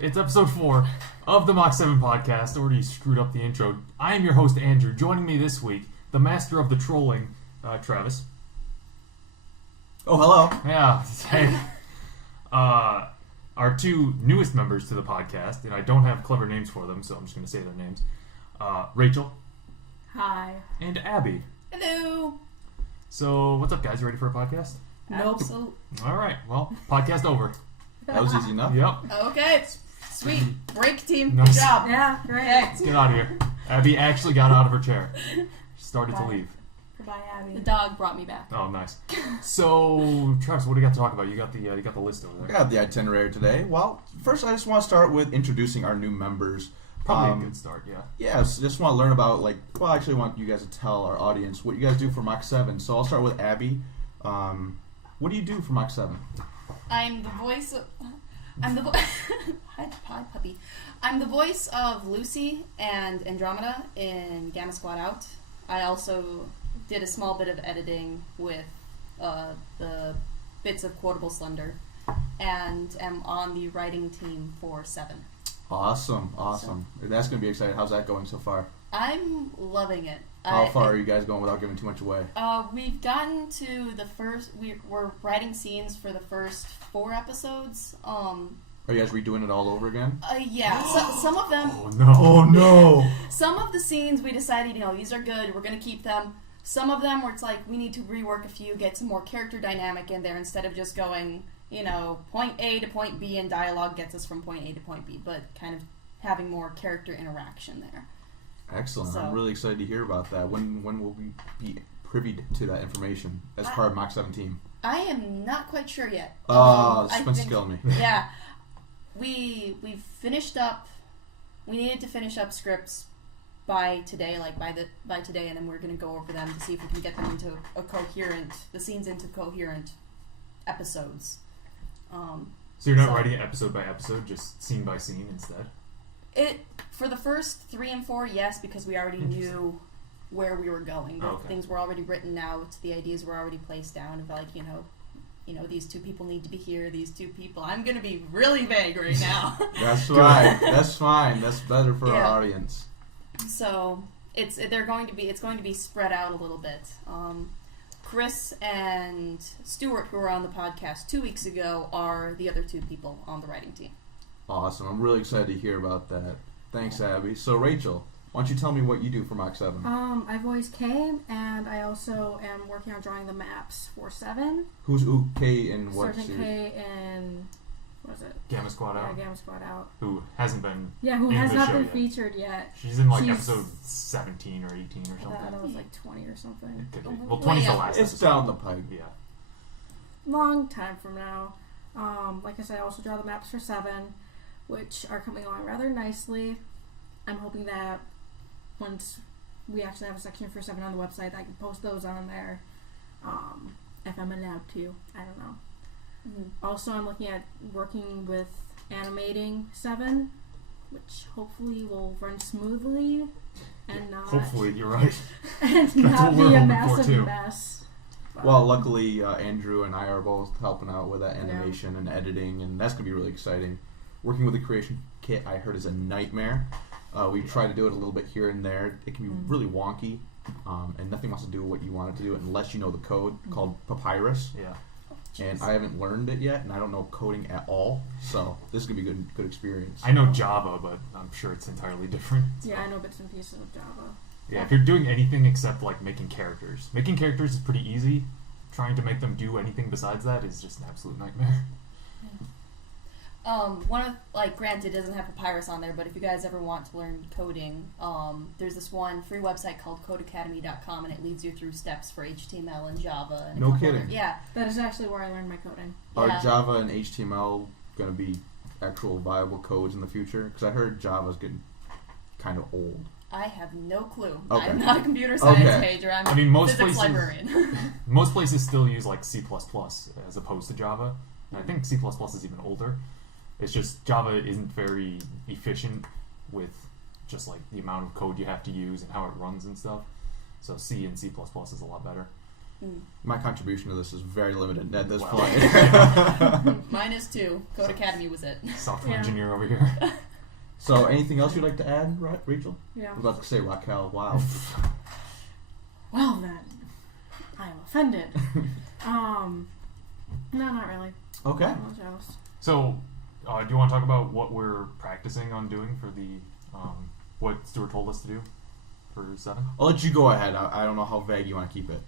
It's episode 4 of the Mach7 podcast. Already screwed up the intro. I am your host, Andrew. Joining me this week, the master of the trolling, Travis. Oh, hello. Yeah. Hey. Our two newest members to the podcast, and I don't have clever names for them, so I'm just going to say their names. Rachel. Hi. And Abby. Hello. So, what's up, guys? You ready for a podcast? Nope. All right. Well, podcast over. That was easy enough. Yep. Okay. Sweet. Break, team. Nice. Good job. Yeah, great. Okay. Let's get out of here. Abby actually got out of her chair. She started to leave. Goodbye, Abby. The dog brought me back. Oh, nice. So, Travis, what do you got to talk about? You got the list over I there. got the itinerary today. Well, first I just want to start with introducing our new members. Probably a good start, yeah. Yeah, so just want to learn about, I actually want you guys to tell our audience what you guys do for Mach7. So I'll start with Abby. What do you do for Mach7? I'm the voice of... Hi, puppy. I'm the voice of Lucy and Andromeda in Gamma Squad Out. I also did a small bit of editing with the bits of Quotable Slender, and am on the writing team for 7. Awesome. That's going to be exciting. How's that going so far? I'm loving it. How far are you guys going without giving too much away? We've gotten to the first... We're writing scenes for the first 4 episodes. Are you guys redoing it all over again? Yeah. Some of them... Oh, no. Oh, no. Some of the scenes we decided, these are good, we're going to keep them. Some of them where it's like, we need to rework a few, get some more character dynamic in there instead of just going, point A to point B and dialogue gets us from point A to point B, but kind of having more character interaction there. Excellent. So, I'm really excited to hear about that. When will we be privy to that information as part of Mach7 team? I am not quite sure yet. The suspense is killing me. Yeah. We've finished up... We needed to finish up scripts by today, by today, and then we're going to go over them to see if we can get them into the scenes into coherent episodes. So you're not writing it episode by episode, just scene by scene instead? For the first 3 and 4, yes, because we already knew where we were going. Things were already written out, the ideas were already placed down of these 2 people need to be here, these 2 people. I'm going to be really vague right now. That's right. That's fine. That's better for our audience. So it's going to be spread out a little bit. Chris and Stuart, who were on the podcast 2 weeks ago, are the other 2 people on the writing team. Awesome. I'm really excited to hear about that. Thanks, Abby. So, Rachel, why don't you tell me what you do for Mach7? I voice Kay, and I also am working on drawing the maps for 7. Who's Kay in what Sergeant series? Kay in... What is it? Gamma Squad Out? Yeah, Gamma Squad Out. Who hasn't been who has not been yet. Featured yet. She's in episode 17 or 18 or something. I thought it was 20 or something. It could be. Well, 20's the last It's episode. down the pike. Yeah. Long time from now. Like I said, I also draw the maps for 7, which are coming along rather nicely. I'm hoping that once we actually have a section for 7 on the website, I can post those on there. If I'm allowed to. I don't know. Mm-hmm. Also, I'm looking at working with animating 7, which hopefully will run smoothly and not... Hopefully, you're right. And what not we're be a hoping for, massive too. mess. But, Well, luckily, Andrew and I are both helping out with that animation and editing, and that's going to be really exciting. Working with the creation kit, I heard, is a nightmare. We try to do it a little bit here and there. It can be really wonky, and nothing wants to do what you want it to do unless you know the code called Papyrus. Yeah. And I haven't learned it yet, and I don't know coding at all, so this is going to be a good experience. I know Java, but I'm sure it's entirely different. So. yeah, I know bits and pieces of Java. Yeah, if you're doing anything except making characters is pretty easy. Trying to make them do anything besides that is just an absolute nightmare. Granted, it doesn't have Papyrus on there, but if you guys ever want to learn coding, there's this one free website called codeacademy.com, and it leads you through steps for HTML and Java. And No kidding. Yeah. That is actually where I learned my coding. Are Java and HTML going to be actual viable codes in the future? Because I heard Java's getting kind of old. I have no clue. Okay. I'm not a computer science major. I'm a physics librarian. Most places still use C++ as opposed to Java. And I think C++ is even older. It's just Java isn't very efficient with just the amount of code you have to use and how it runs and stuff. So C and C++ is a lot better. My contribution to this is very limited at this Wow. point. -2. Code Academy was it. Software Yeah. engineer over here. So, anything else you'd like to add, Rachel? Yeah. I was about to say Raquel. Wow. Well then, I am offended. No, not really. Okay. I'm not jealous. So, do you want to talk about what we're practicing on doing for the what Stuart told us to do for 7? I'll let you go ahead. I don't know how vague you want to keep it.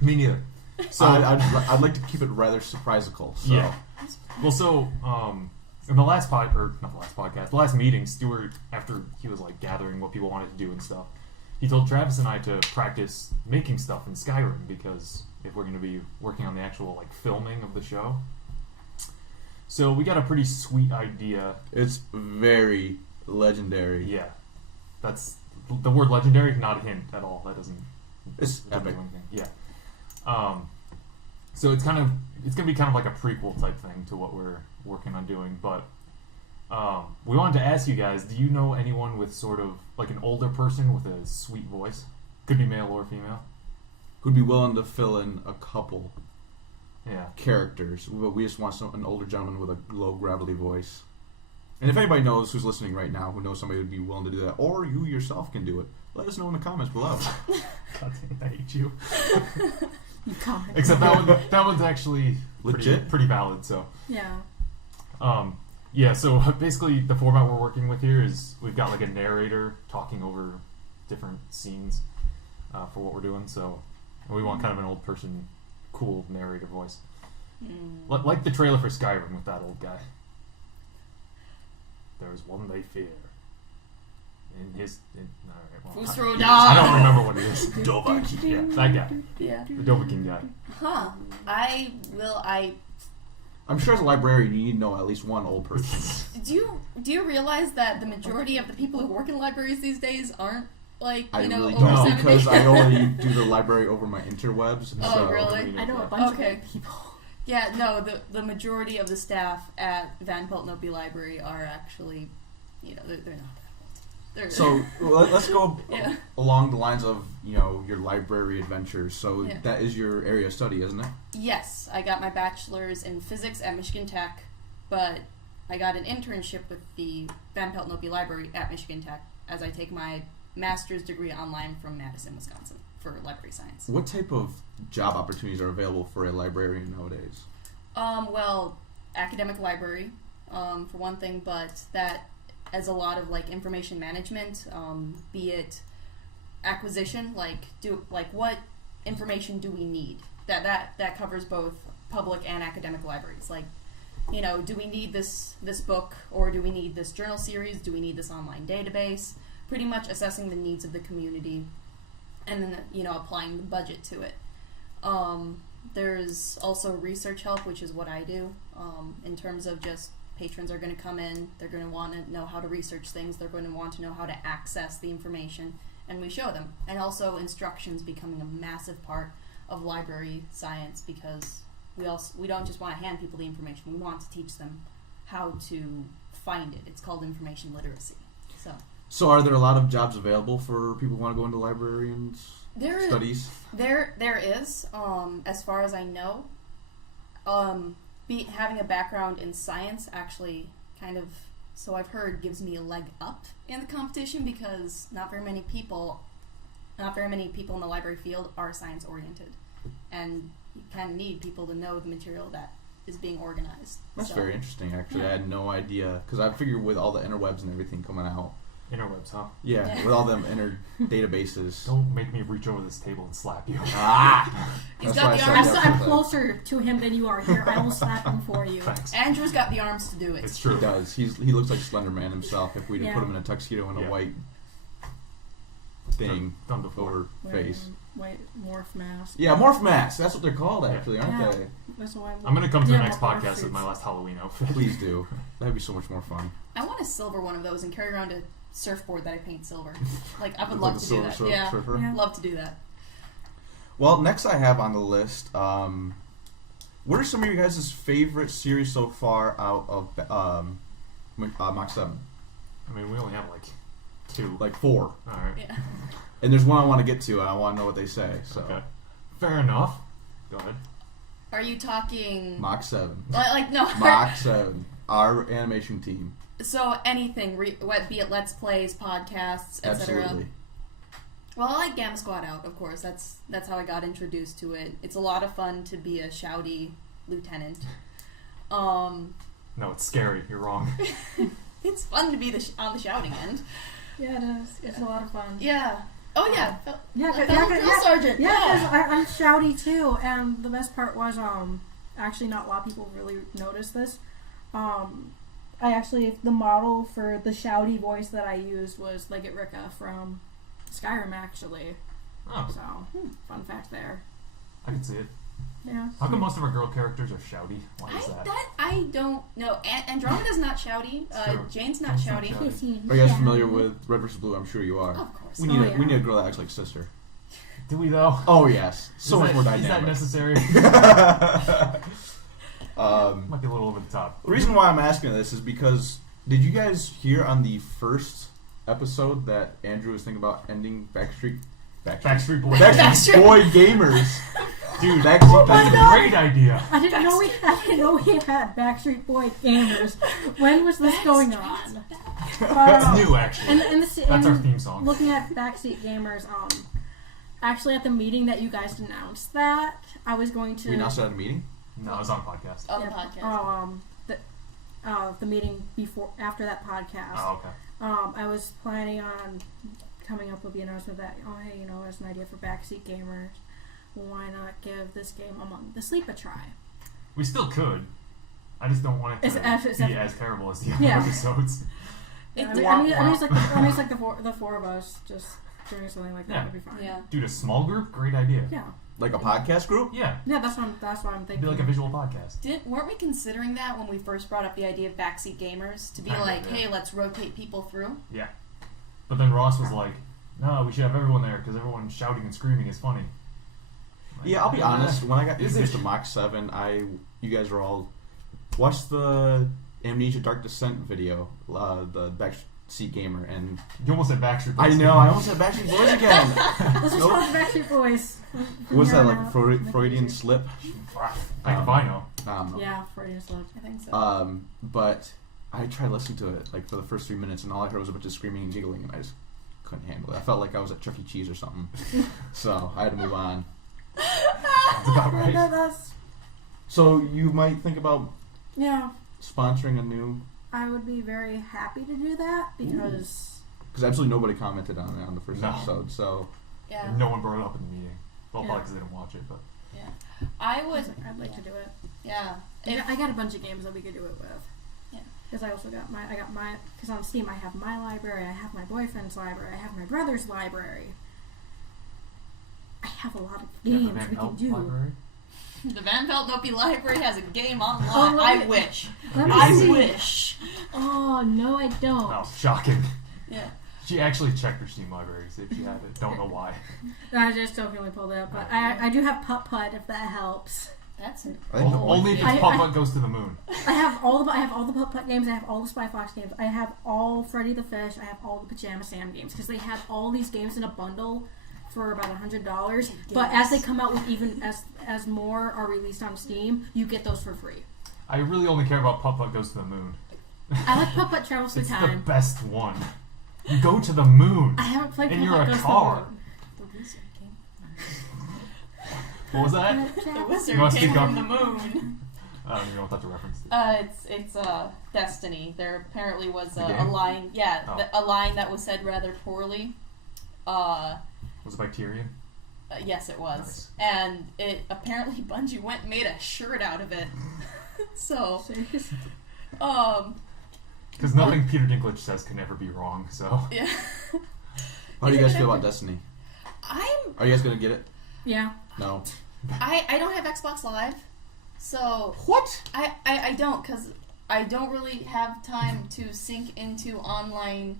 Me neither. So I'd like to keep it rather surpriseical. So. Yeah. Well, so in the last the last meeting, Stuart, after he was like gathering what people wanted to do and stuff, he told Travis and I to practice making stuff in Skyrim because if we're going to be working on the actual like filming of the show. So we got a pretty sweet idea. It's very legendary. Yeah, that's the word legendary, not a hint at all. That doesn't. It's doesn't epic. do anything. Yeah. So it's gonna be kind of like a prequel type thing to what we're working on doing, but we wanted to ask you guys: do you know anyone with sort of like an older person with a sweet voice? Could be male or female. Who'd be willing to fill in a couple Yeah. characters, but we just want an older gentleman with a low gravelly voice. And if anybody knows who's listening right now, who knows somebody who'd be willing to do that, or you yourself can do it, let us know in the comments below. God damn, I hate you. You comment. Except that one's actually Legit? pretty valid. So. Yeah. Yeah, so basically the format we're working with here is we've got like a narrator talking over different scenes for what we're doing. So we want kind of an old person, cool narrator voice. Like the trailer for Skyrim with that old guy. There's one they fear. Fusro I don't remember what it is. Dovahkiin. Yeah, that guy. Yeah. The Dovahkiin guy. Huh. I'm sure as a librarian you need to know at least one old person. Do you realize that the majority of the people who work in libraries these days aren't like I really over don't 70? because I only do the library over my interwebs. Oh, so really? I know a bunch Okay. of people. Yeah, no, the majority of the staff at Van Pelt and Opie Library are actually, they're not that old. So let's go Yeah. along the lines of your library adventures. So Yeah. that is your area of study, isn't it? Yes, I got my bachelor's in physics at Michigan Tech, but I got an internship with the Van Pelt and Opie Library at Michigan Tech as I take my master's degree online from Madison, Wisconsin for library science. What type of job opportunities are available for a librarian nowadays? Well, academic library, for one thing, but that as a lot of like information management, be it acquisition, what information do we need? That covers both public and academic libraries. Like, do we need this book, or do we need this journal series? Do we need this online database? Pretty much assessing the needs of the community, and then applying the budget to it. There's also research help, which is what I do, in terms of just patrons are going to come in, they're going to want to know how to research things, they're going to want to know how to access the information, and we show them. And also instructions becoming a massive part of library science, because we don't just want to hand people the information, we want to teach them how to find it. It's called information literacy. So are there a lot of jobs available for people who want to go into librarians studies? There is, as far as I know. Having a background in science actually kind of, so I've heard, gives me a leg up in the competition, because not very many people in the library field are science oriented, and you kind of need people to know the material that is being organized. That's very interesting, actually. I had no idea, because I figured with all the interwebs and everything coming out. Interwebs, huh? Yeah, with all them inner databases. Don't make me reach over this table and slap you. He's That's got why the I arms. signed up I'm for that. closer to him than you are here. I will slap him for you. Thanks. Andrew's got the arms to do it. It's true. He does. He looks like Slender Man himself if we didn't put him in a tuxedo and a white thing Done before. over face. White morph mask. Yeah, morph masks. That's what they're called, actually, aren't Yeah. they? That's why I'm going to come to the Yeah, next more podcast suits. with my last Halloween outfit. Please do. That'd be so much more fun. I want a silver one of those and carry around a surfboard that I paint silver. Like, I would Like love the to do Silver that. Surfer? Yeah, Yeah. love to do that. Well, next I have on the list, what are some of your guys' favorite series so far out of Mach7? I mean, we only have like 2. Like 4. Alright. Yeah. And there's one I want to get to, and I want to know what they say. So. Okay. Fair enough. Go ahead. Are you talking Mach7. like no? Mach7, our animation team. So anything, be it Let's Plays, podcasts, etc. Absolutely. Well, I like Gamma Squad Out, of course. That's how I got introduced to it. It's a lot of fun to be a shouty lieutenant. No, it's scary. You're wrong. It's fun to be on the shouting end. Yeah, it is. It's a lot of fun. Yeah. Oh yeah. Yeah, Drill Sergeant. Yeah, because I'm shouty too, and the best part was actually not a lot of people really noticed this. I actually the model for the shouty voice that I used was Leggett Ricka from Skyrim actually. Oh, So fun fact there. I can see it. Yeah. How come most of our girl characters are shouty? Why is that? I don't know. Andromeda's not shouty. True. Jane's not Jane's not shouty. shouty. Are you guys familiar with Red vs. Blue? I'm sure you are. Of course. We need Oh, we yeah. need a girl that acts like sister. Do we though? Oh yes, so much more Is that dynamic. necessary? Might be a little over the top. The reason why I'm asking this is because did you guys hear on the first episode that Andrew was thinking about ending Backstreet Backstreet Boys. Backstreet Boy Gamers? Dude, Backstreet that's a God. great idea. I didn't know we had Backstreet Boy gamers. When was this going on? That's new, actually. That's our theme song. Looking at Backseat Gamers, actually at the meeting that you guys announced that, I was going to... We announced it at a meeting? No, it was on a podcast. On the podcast. The meeting after that podcast. Oh, okay. I was planning on coming up with the announcement that, hey, as an idea for Backseat Gamers, why not give this game Among the Sleep a try? We still could. I just don't want it to be as terrible as the other episodes. I mean, it's like the four of us just doing something like that Yeah. would be fine. Yeah. Dude, a small group? Great idea. Yeah. Like a podcast group? Yeah. Yeah, that's what I'm It'd thinking. be like a visual podcast. Weren't we considering that when we first brought up the idea of backseat gamers to be Kind of, like, yeah. hey, let's rotate people through? Yeah. But then Ross was like, no, we should have everyone there because everyone shouting and screaming is funny. Like, Yeah, I'll be honest. When I got Is introduced it- to Mach7, you guys were all watched the Amnesia Dark Descent video, the Backseat Gamer, and You almost said Backstreet I Boys. know I almost said Backstreet Boys again. Let's just call it the Backstreet Boys. Was that like a Freudian slip? If I know. I don't know. Yeah, Freudian slip. I think so. But I tried listening to it like for the first 3 minutes, and all I heard was a bunch of screaming and giggling, and I just couldn't handle it. I felt like I was at Chuck E. Cheese or something, so I had to move on. That's about right. That's So you might think about yeah. sponsoring a new, I would be very happy to do that because absolutely nobody commented on it on the first No. episode. So Yeah. No one brought it up in the meeting. Well, Yeah. probably because they didn't watch it, but I would. I'd like to do it. Yeah. I got a bunch of games that we could do it with. Yeah. Because I also got because on Steam I have my library, I have my boyfriend's library, I have my brother's library. I have a lot of you have games the Van we can Pelt do. library. The Van Pelt Nopi Library has a game online. Oh, I let me- wish. Let me I see. wish. Oh no, I don't. Oh, shocking. Yeah. She actually checked her Steam library to see if she had it. Don't know why. I just jokingly pulled it up, but I do have Putt Putt if that helps. That's I think the Only if I- it's Pop-Up Goes to the Moon. I have all the Putt Putt games. I have all the Spy Fox games. I have all Freddy the Fish. I have all the Pajama Sam games because they had all these games in a bundle for about $100. But as they come out with even as more are released on Steam, you get those for free. I really only care about Pop-Up Goes to the Moon. I like Putt Putt Travels Through It's the Time. best one. You go to the moon. I haven't played And Putt you're Putt a Goes car. to the wizard game. What was that? the Moon. The wizard You wanna came speak up? from the moon. I don't even know what that's a reference to. It's Destiny. There apparently was The a game? line. Yeah, Oh. a line that was said rather poorly. Was it by Tyrion? Yes, it was. Nice. And it apparently Bungie went and made a shirt out of it. So, Serious? Because nothing Peter Dinklage says can ever be wrong, so... yeah. How do you guys feel about Destiny? Are you guys gonna get it? Yeah. No. I don't have Xbox Live, so What? I don't, because I don't really have time to sink into online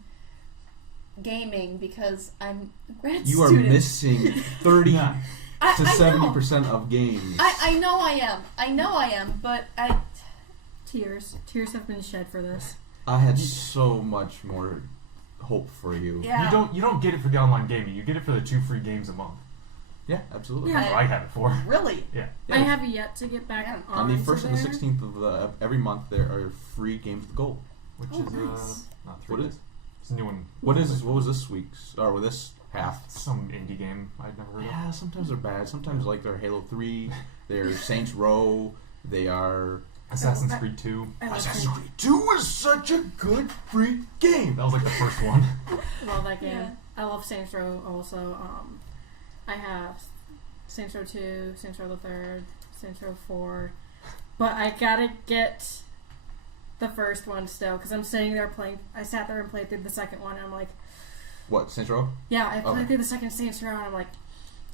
gaming because I'm a grad You are student. missing 30 Yeah. to I know. 70% of games. I know I am, but Tears have been shed for this. I had so much more hope for you. yeah. You don't get it for the online gaming. You get it for the 2 free games a month. Yeah, absolutely. Yeah. That's what I have it for. Really? Yeah. Yeah, I have yet to get back Yeah. on the onto 1st and the there. 16th of every month, there are free games with gold. Which Oh, is nice. not 3 What days. It's a new one. What was this week's, or this half? Some indie game I'd never heard of. Yeah, sometimes they're bad. Sometimes like they're Halo 3, they're Saints Row, they are... Assassin's Creed 2. I love Assassin's Saints- Creed 2 is such a good free game! That was like the first one. love that game. Yeah. I love Saints Row also. I have Saints Row 2, Saints Row the 3rd, Saints Row 4. But I gotta get the first one still, because I'm sitting there playing. I sat there and played through the second one, and I'm like, What, Saints Row? yeah, I played Okay. through the second Saints Row, and I'm like,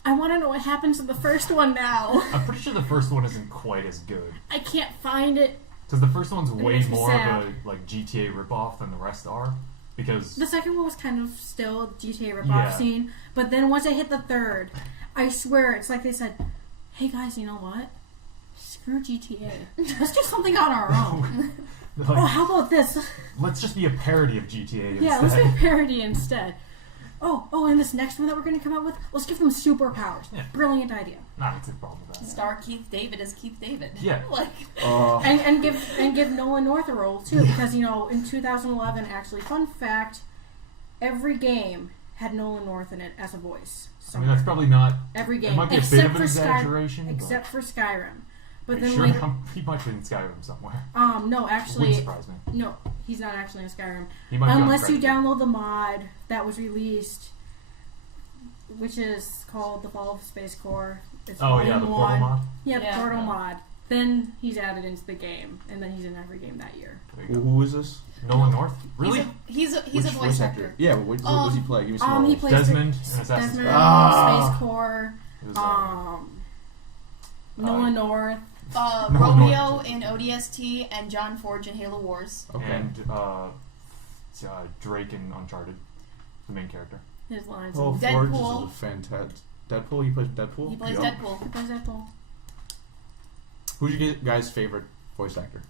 I want to know what happens in the first one now. I'm pretty sure the first one isn't quite as good. I can't find it. Because the first one's It way makes me more sad. of a like GTA ripoff than the rest are. Because The second one was kind of still a GTA ripoff Yeah. scene, but then once I hit the third, I swear it's like they said, "Hey guys, you know what? Screw GTA. Let's do something on our own. like, Oh, how about this? let's just be a parody of GTA Yeah, let's instead. do a parody instead. Oh, and this next one that we're going to come out with, let's give them superpowers. Yeah. Brilliant idea. Nah, that's a problem with that. Star Keith David is Keith David. Yeah. Like, And give Nolan North a role too, because in 2011, actually, fun fact, every game had Nolan North in it as a voice. I mean, that's probably not. Every It game, might be a bit except of an for exaggeration. except for Skyrim. But but then sure, later, he might be in Skyrim somewhere. no, Wouldn't actually, surprise me. no, he's not actually in Skyrim. He might be on Unless you credit. download the mod that was released, which is called The Fall of Space Corps. It's Oh yeah, volume the 1. Portal mod. Yeah, the Yeah. Portal mod. Then he's added into the game, and then he's in every game that year. There you go. Who is this? Nolan North. Really? He's a Which voice actor. Yeah, what does he play? Give me some He roles. plays Desmond the- and Assassin's Desmond, Creed. Ah. Space Corps, It was, Nolan North. No, Romeo no. in ODST and John Forge in Halo Wars. Okay. and Drake in Uncharted, the main character. His lines. Oh, Deadpool. Forge is a fantastic... Deadpool? He plays Deadpool? He plays Yup. Deadpool. He plays Deadpool. Who's your guys' favorite voice actor?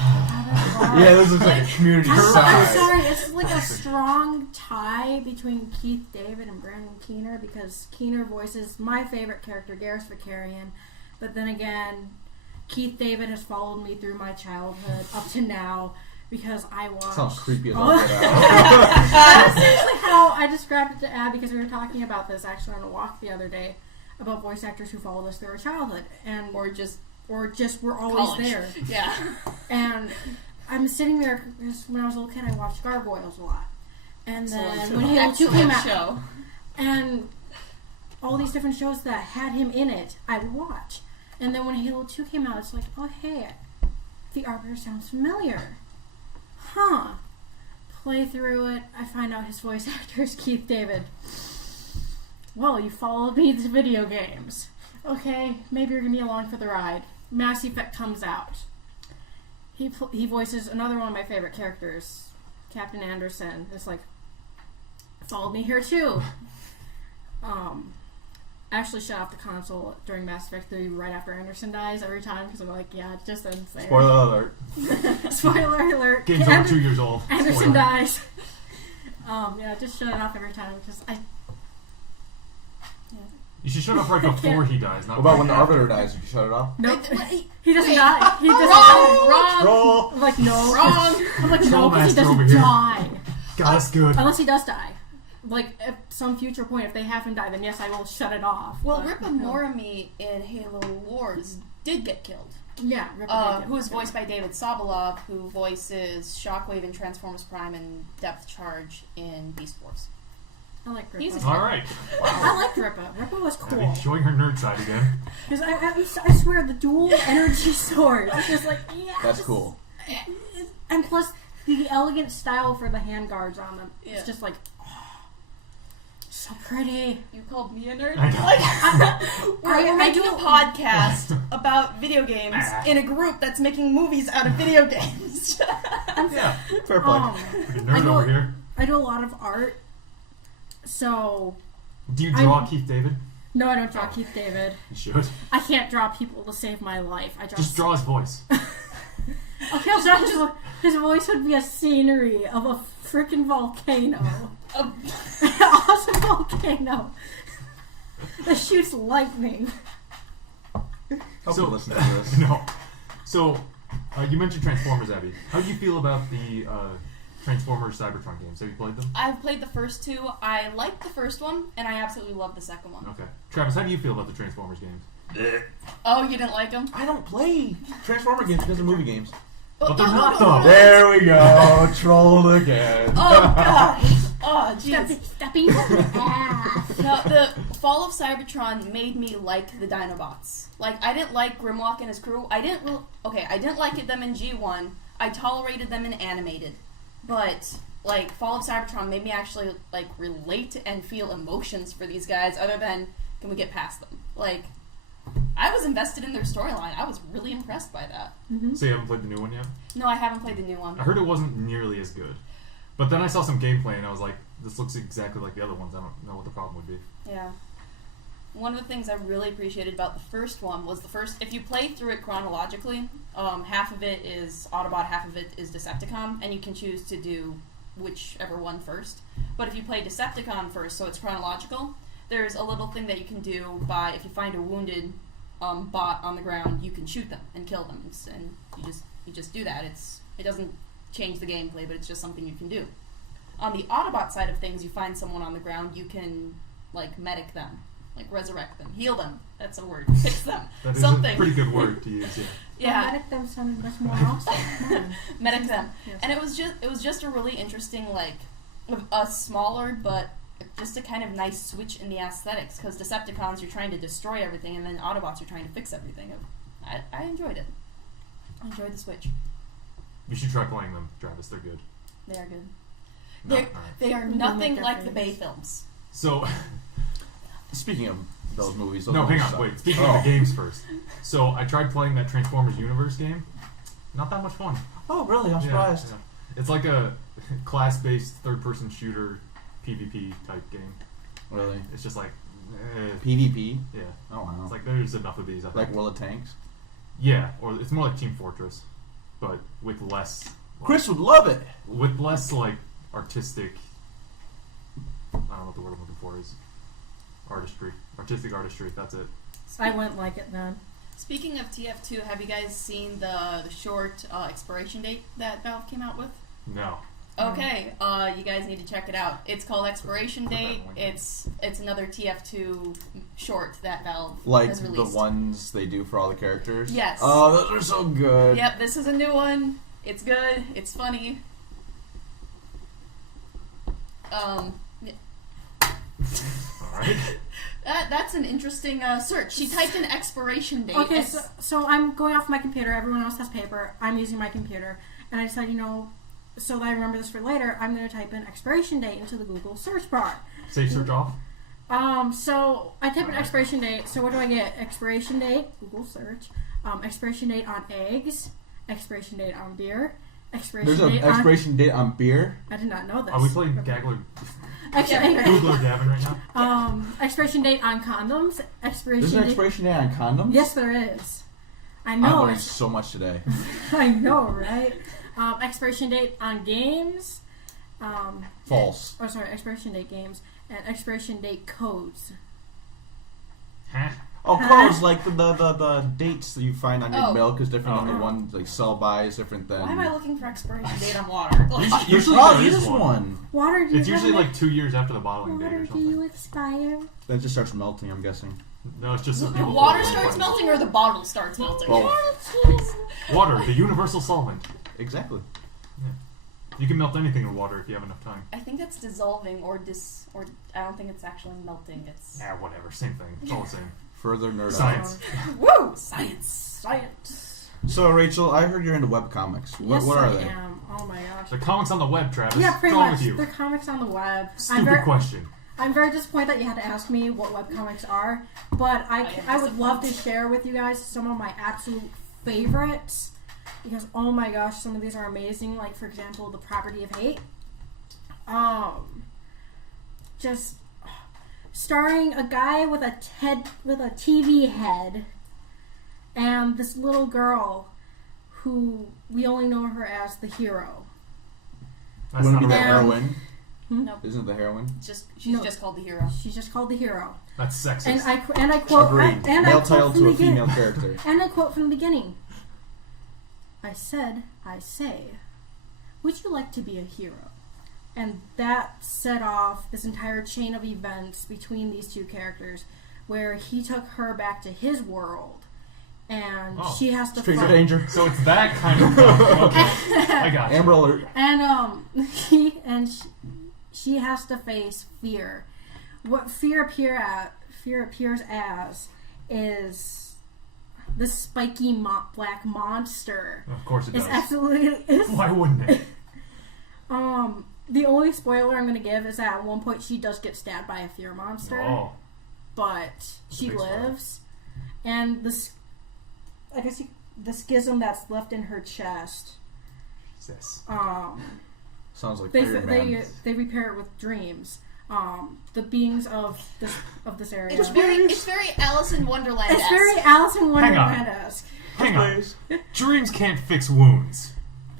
Yeah, Yeah, this is like a community I'm side. sorry, it's like a strong tie between Keith David and Brandon Keener, because Keener voices my favorite character, Garrus Vakarian, but then again, Keith David has followed me through my childhood up to now, because I watched... Sounds creepy as all Oh. get out. That's essentially how I described it to Ab, because we were talking about this actually on a walk the other day, about voice actors who followed us through our childhood, and Or just were always college. there. Yeah. And I'm sitting there, because when I was a little kid, I watched Gargoyles a lot. And then when Halo 2 came out, show. and all these different shows that had him in it, I would watch. And then when Halo 2 came out, it's like, oh hey, the Arbiter sounds familiar. Huh. Play through it, I find out his voice actor is Keith David. Well, you followed me to video games. Okay, maybe you're gonna be along for the ride. Mass Effect comes out. He voices another one of my favorite characters, Captain Anderson. It's like, followed me here too. I actually shut off the console during Mass Effect 3 right after Anderson dies every time, because I'm like, yeah, it just ends there. Spoiler alert. Spoiler alert. Game's over 2 years old. Anderson Spoiler. dies. Yeah, just shut it off every time, because You should shut up right before he dies. Not What about right when the after. Arbiter dies? Did you shut it off? Nope. Wait, He doesn't wait. die. He doesn't die. Wrong. Roll! I'm like, no. Wrong. I'm like, no, Troll because he master over doesn't here. die. God, that's good. Unless he does die. Like, at some future point, if they have him die, then yes, I will shut it off. Well, But, Ripa Morimi in Halo Wars did get killed. Yeah, Ripa did Who is get voiced by David Sobolov, who voices Shockwave in Transformers Prime and Depth Charge in Beast Wars. I like Ripa. He's a- Alright. I liked Ripa. Ripa was cool. Abby showing her nerd side again. Because I swear, the dual energy sword. It's just like, yeah. That's just- cool. And plus, the elegant style for the handguards on them. Yeah. It's just like, oh, so pretty. You called me a nerd? I know. We're I making do- a podcast about video games Ah. in a group that's making movies out of video games. Yeah. Fair play. Freaking I nerd know- over here. I do a lot of art, so Do you draw Keith David? no, I don't draw Keith David. You should. I can't draw people to save my life. I Just draw his voice. Okay, I'll draw his voice would be a scenery of a freaking volcano. Awesome volcano. that shoots lightning. Hope So- you listen to this. No. So, you mentioned Transformers, Abby. How do you feel about the Transformers Cybertron games? Have you played them? I've played the first two. I liked the first one, and I absolutely love the second one. Okay. Travis, how do you feel about the Transformers games? Oh, you didn't like them? I don't play Transformer games because of movie games. But they're not, though. There we go. Trolled again. Oh, gosh. Oh, Stop jeez. it, stop being ass. No, the Fall of Cybertron made me like the Dinobots. Like, I didn't like Grimlock and his crew. I didn't like them in G1. I tolerated them in animated. But, like, Fall of Cybertron made me actually, like, relate and feel emotions for these guys other than, can we get past them? Like, I was invested in their storyline. I was really impressed by that. Mm-hmm. So you haven't played the new one yet? No, I haven't played the new one. I heard it wasn't nearly as good. But then I saw some gameplay and I was like, this looks exactly like the other ones. I don't know what the problem would be. Yeah. One of the things I really appreciated about the first one was if you play through it chronologically, half of it is Autobot, half of it is Decepticon, and you can choose to do whichever one first. But if you play Decepticon first, so it's chronological, there's a little thing that you can do by, if you find a wounded bot on the ground, you can shoot them and kill them, and you just do that. It doesn't change the gameplay, but it's just something you can do. On the Autobot side of things, you find someone on the ground, you can, like, medic them. Like, resurrect them. Heal them. That's a word. Fix them. That is Something. a pretty good word to use, yeah. Yeah. Medic them sounded much more awesome. Medic them. Yes. And it was just a really interesting, like, a smaller, but just a kind of nice switch in the aesthetics. Because Decepticons, you're trying to destroy everything, and then Autobots, you're trying to fix everything. I enjoyed it. I enjoyed the switch. You should try playing them, Travis. They're good. They are good. No, all right. They are We nothing make like our the favorites. Bay films. So, Speaking of those movies, no, hang on, wait. Speaking of the games first. So, I tried playing that Transformers Universe game. Not that much fun. Oh, really? I'm Yeah, surprised. yeah. It's like a class-based third-person shooter PvP type game. Really? It's just like, PvP? yeah. Oh, wow. It's like there's enough of these. I think. Like World of Tanks? Yeah, or it's more like Team Fortress, but with less. Like, Chris would love it! with less like artistic. I don't know what the word I'm looking for is. Artistic artistry. That's it. I wouldn't like it then. Speaking of TF2, have you guys seen the short Expiration Date that Valve came out with? No. Okay, you guys need to check it out. It's called Expiration Put that Date. link in. It's another TF2 short that Valve Like has the released. One they do for all the characters? Yes. Oh, those are so good. Yep, this is a new one. It's good. It's funny. Yeah. All right. That's an interesting search. She typed in Expiration Date. Okay, It's- so I'm going off my computer. Everyone else has paper. I'm using my computer. And I decided, so that I remember this for later, I'm going to type in expiration date into the Google search bar. Safe search off. So I type in expiration date. So what do I get? Expiration date, Google search. Expiration date on eggs. Expiration date on beer. Expiration There's an date expiration date on beer? I did not know this. Are we playing Okay. Gaggler, Expiration, Googler Gavin right now? expiration date on condoms. Expiration There's an date. expiration date on condoms? Yes, there is. I I know. learned so much today. I know, right? Expiration date on games. False. Oh, sorry, expiration date games and expiration date codes. Huh? Oh, codes, like the dates that you find on your Oh. milk is different than Oh. the one like sell by is different than. Why am I looking for expiration date on water? Usually probably there is is one. one. Water. Do you It's usually have like 2 years after the bottling date water? or Do you something. expire? Then it just starts melting, I'm guessing. No, it's just some The people. water put it starts in. melting or the bottle starts melting? Both. Water, the universal solvent. Exactly. You can melt anything in water if you have enough time. I think that's dissolving or I don't think it's actually melting. It's Yeah, whatever. Same thing. It's all the same. Further nerd Science. woo science. Science. out. So, Rachel, I heard you're into webcomics. Yes, What are I they? am. Oh my gosh. The comics on the web, Travis. Yeah, What's pretty wrong much. with you? They're comics on the web. Stupid question. I'm very disappointed that you had to ask me what webcomics are, but I would love to share with you guys some of my absolute favorites, because oh my gosh, some of these are amazing. Like, for example, The Property of Hate. Just starring a guy with a TV head and this little girl who we only know her as the hero. That's Want to not be the a Yeah. heroine? Nope. Isn't it the heroine? She's No. just called the hero. She's just called the hero. That's sexist. And I quote. Agreed. And Male I quote title from to the a female character. And I quote from the beginning. I said, I say, would you like to be a hero? And that set off this entire chain of events between these two characters, where he took her back to his world, and she has to Stranger fight. danger. So it's that kind of okay. I got you. Amber Alert. And she has to face fear. What fear appears as is this spiky black monster. Of course it does. It's absolutely. Why wouldn't it? The only spoiler I'm going to give is that at one point she does get stabbed by a fear monster, Oh. but she big spoiler. lives. And the schism that's left in her chest. Jesus. Sounds like They Iron Man. repair it with dreams. The beings of this area. It's very Alice in Wonderland. It's very Alice in Wonderland-esque. Hang on. Dreams can't fix wounds.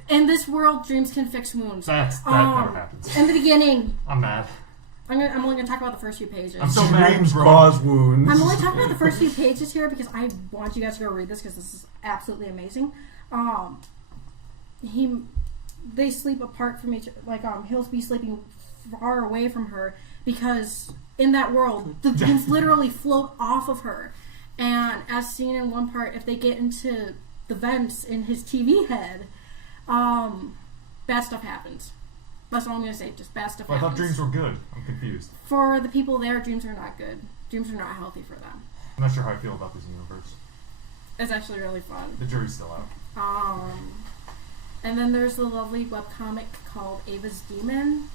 In this world, dreams can fix wounds. That never happens. In the beginning, I'm mad. I'm only going to talk about the first few pages. I'm so mad, Dreams bro. cause wounds. I'm only talking about the first few pages here because I want you guys to go read this because this is absolutely amazing. They sleep apart from each. He'll be sleeping far away from her because in that world the dreams literally float off of her. And as seen in one part, if they get into the vents in his TV head, bad stuff happens. That's all I'm going to say. Just bad stuff Well, I happens. thought dreams were good. I'm confused. For the people there, dreams are not good. Dreams are not healthy for them. I'm not sure how I feel about this universe. It's actually really fun. The jury's still out. And then there's the lovely webcomic called Ava's Demon,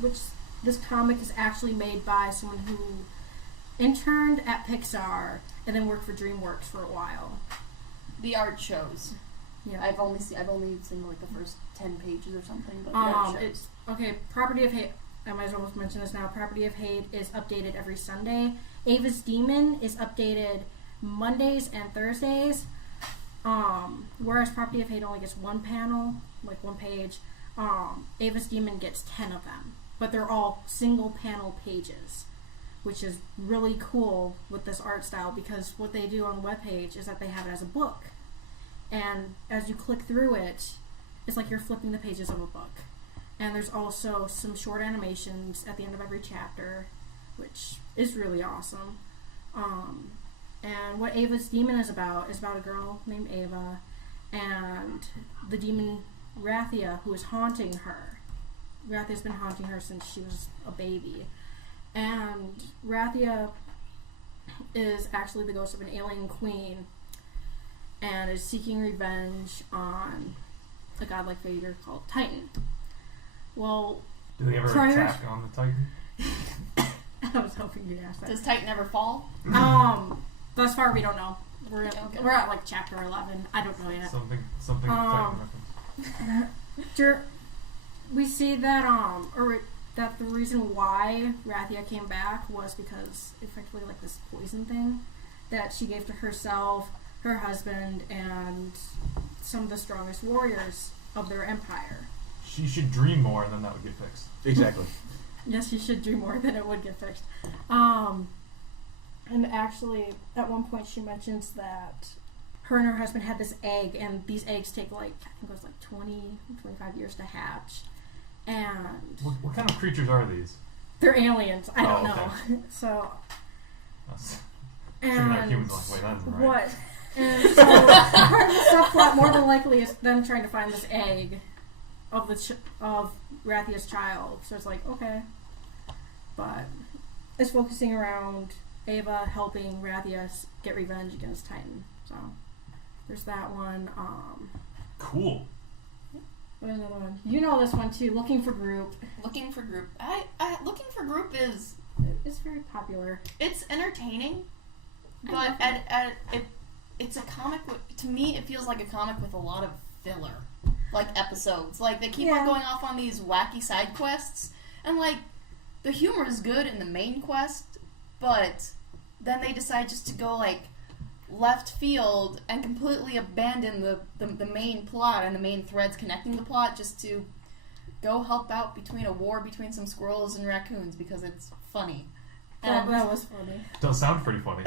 which this comic is actually made by someone who interned at Pixar and then worked for DreamWorks for a while. The art shows. Yeah. I've only seen like the first 10 pages or something. But the art shows. It's okay. Property of Hate. I might as well mention this now. Property of Hate is updated every Sunday. Ava's Demon is updated Mondays and Thursdays. Whereas Property of Hate only gets one panel, like one page. Ava's Demon gets 10 of them, but they're all single panel pages, which is really cool with this art style because what they do on the webpage is that they have it as a book. And as you click through it, it's like you're flipping the pages of a book. And there's also some short animations at the end of every chapter, which is really awesome. And what Ava's Demon is about a girl named Ava and the demon Rathia, who is haunting her. Rathia's been haunting her since she was a baby. And Rathia is actually the ghost of an alien queen and is seeking revenge on a godlike figure called Titan. Well, Do they ever attack on the Titan? I was hoping you'd ask that. Does Titan ever fall? Thus far we don't know. We're at like chapter 11. I don't know yet. Something Titan reference. We see that that the reason why Rathia came back was because effectively like this poison thing that she gave to herself, her husband, and some of the strongest warriors of their empire. She should dream more, and then that would get fixed. Exactly. Yes, she should do more than it would get fixed. And actually, at one point she mentions that her and her husband had this egg, and these eggs take I think it was 25 years to hatch. And What kind of creatures are these? they're aliens. I don't okay. know. So, Figuring out humans like, wait, that's right. what? And so part of the subplot more than likely is them trying to find this egg of of Rathia's child. So it's like, okay. But it's focusing around Ava helping Rathia get revenge against Titan. So there's that one. Cool. What is another one? You know this one too. Looking for Group. Looking for Group. Looking for Group is... It's very popular. It's entertaining, but it's a comic. To me, it feels like a comic with a lot of filler, like episodes. Like they keep on going off on these wacky side quests, and like the humor is good in the main quest, but then they decide just to go like left field and completely abandon the main plot and the main threads connecting the plot just to go help out between a war between some squirrels and raccoons because it's funny. That was funny. It does sound pretty funny.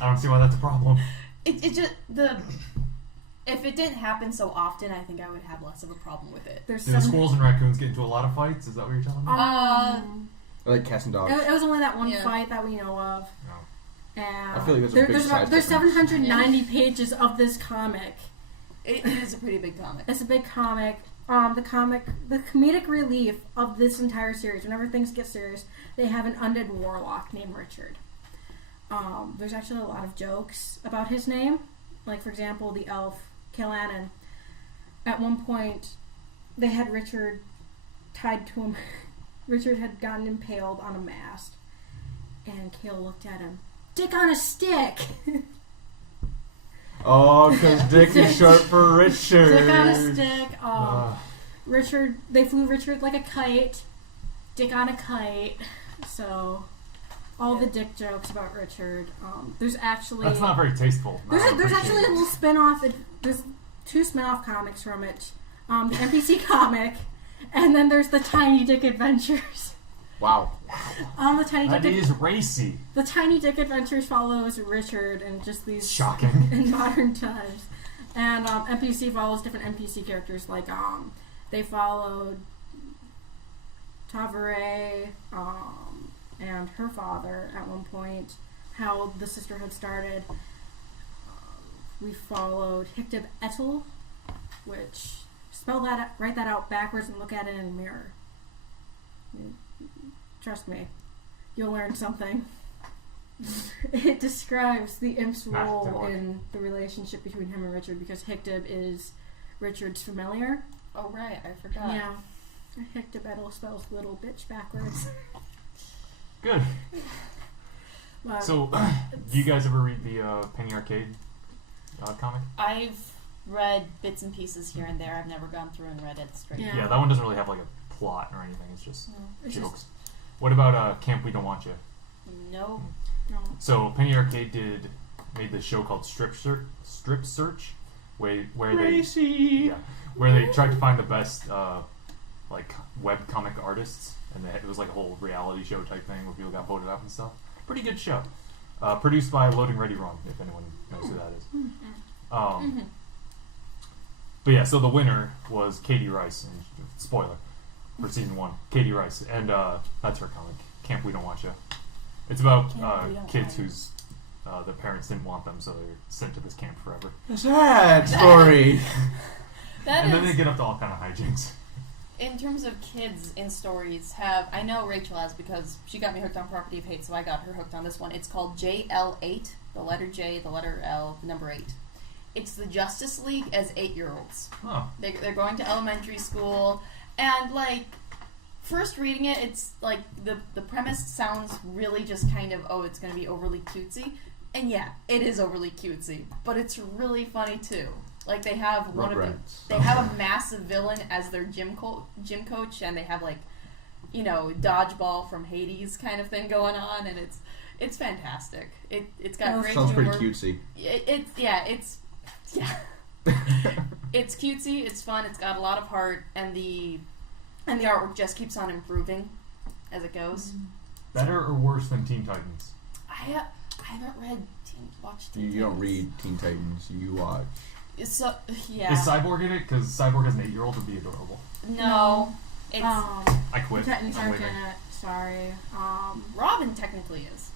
I don't see why that's a problem. It just if it didn't happen so often, I think I would have less of a problem with it. There's Do the squirrels and raccoons get into a lot of fights? Is that what you're telling me? I like cats and dogs. It was only that one Yeah. fight that we know of. No. And I feel like that's a big size there's difference. 790 pages of this comic. It is a pretty big comic. It's a big comic. The comedic relief of this entire series, whenever things get serious, they have an undead warlock named Richard. There's actually a lot of jokes about his name. Like, for example, the elf, Killannon. At one point, they had Richard tied to him. Richard had gotten impaled on a mast. And Kale looked at him. Dick on a stick! Oh, because Dick is short for Richard. Dick on a stick. Richard, they flew Richard like a kite. Dick on a kite. So, all the dick jokes about Richard. There's actually... That's not very tasteful. There's actually a little spin-off. There's 2 spin-off comics from it. The NPC comic, and then there's the Tiny Dick Adventures. Wow. The Tiny That Dick is racy. The Tiny Dick Adventures follows Richard and just these... Shocking. In modern times. And NPC follows different NPC characters, like, they followed Tavare, and her father at one point, how the sisterhood started. We followed Hictib Etel, which, write that out backwards and look at it in a mirror. Trust me, you'll learn something. It describes the imp's role in the relationship between him and Richard, because Hictib is Richard's familiar. Oh, right, I forgot. Yeah. Hictib Etel spells little bitch backwards. Good. But So, do you guys ever read the Penny Arcade comic? I've read bits and pieces here and there. I've never gone through and read it straight. Yeah. Yeah, that one doesn't really have like a plot or anything. It's just it's jokes. just, What about Camp We Don't Want You? No. no. So Penny Arcade made this show called Strip Search, where they tried to find the best like web comic artists, and it was like a whole reality show type thing where people got voted up and stuff. Pretty good show. Produced by Loading Ready Run, if anyone knows who that is. But yeah, so the winner was Katie Rice, and spoiler for season 1, Katie Rice, and that's her comic, Camp We Don't Want You. It's about kids whose their parents didn't want them, so they're sent to this camp forever. A sad story. And then they get up to all kind of hijinks. In terms of kids in stories, I know Rachel has, because she got me hooked on Property of Hate, so I got her hooked on this one. It's called JL8, the letter J, the letter L, the number 8. It's the Justice League as 8-year-olds. Huh. They're going to elementary school, and like, first reading it, it's like the premise sounds really just kind of, oh, it's going to be overly cutesy. And yeah, it is overly cutesy, but it's really funny too. Like, they have they have a massive villain as their gym coach, and they have, like, you know, dodgeball from Hades kind of thing going on, and it's fantastic. It's got great sounds humor. pretty cutesy. It's it's cutesy. It's fun. It's got a lot of heart, and the artwork just keeps on improving as it goes. Better or worse than Teen Titans? I haven't watched Teen Titans. You don't read Teen Titans. You watch. So, yeah. Is Cyborg in it? Because Cyborg as an 8-year-old would be adorable. No. It's I quit. Titans I'm aren't in leaving. it. Sorry. Robin technically is.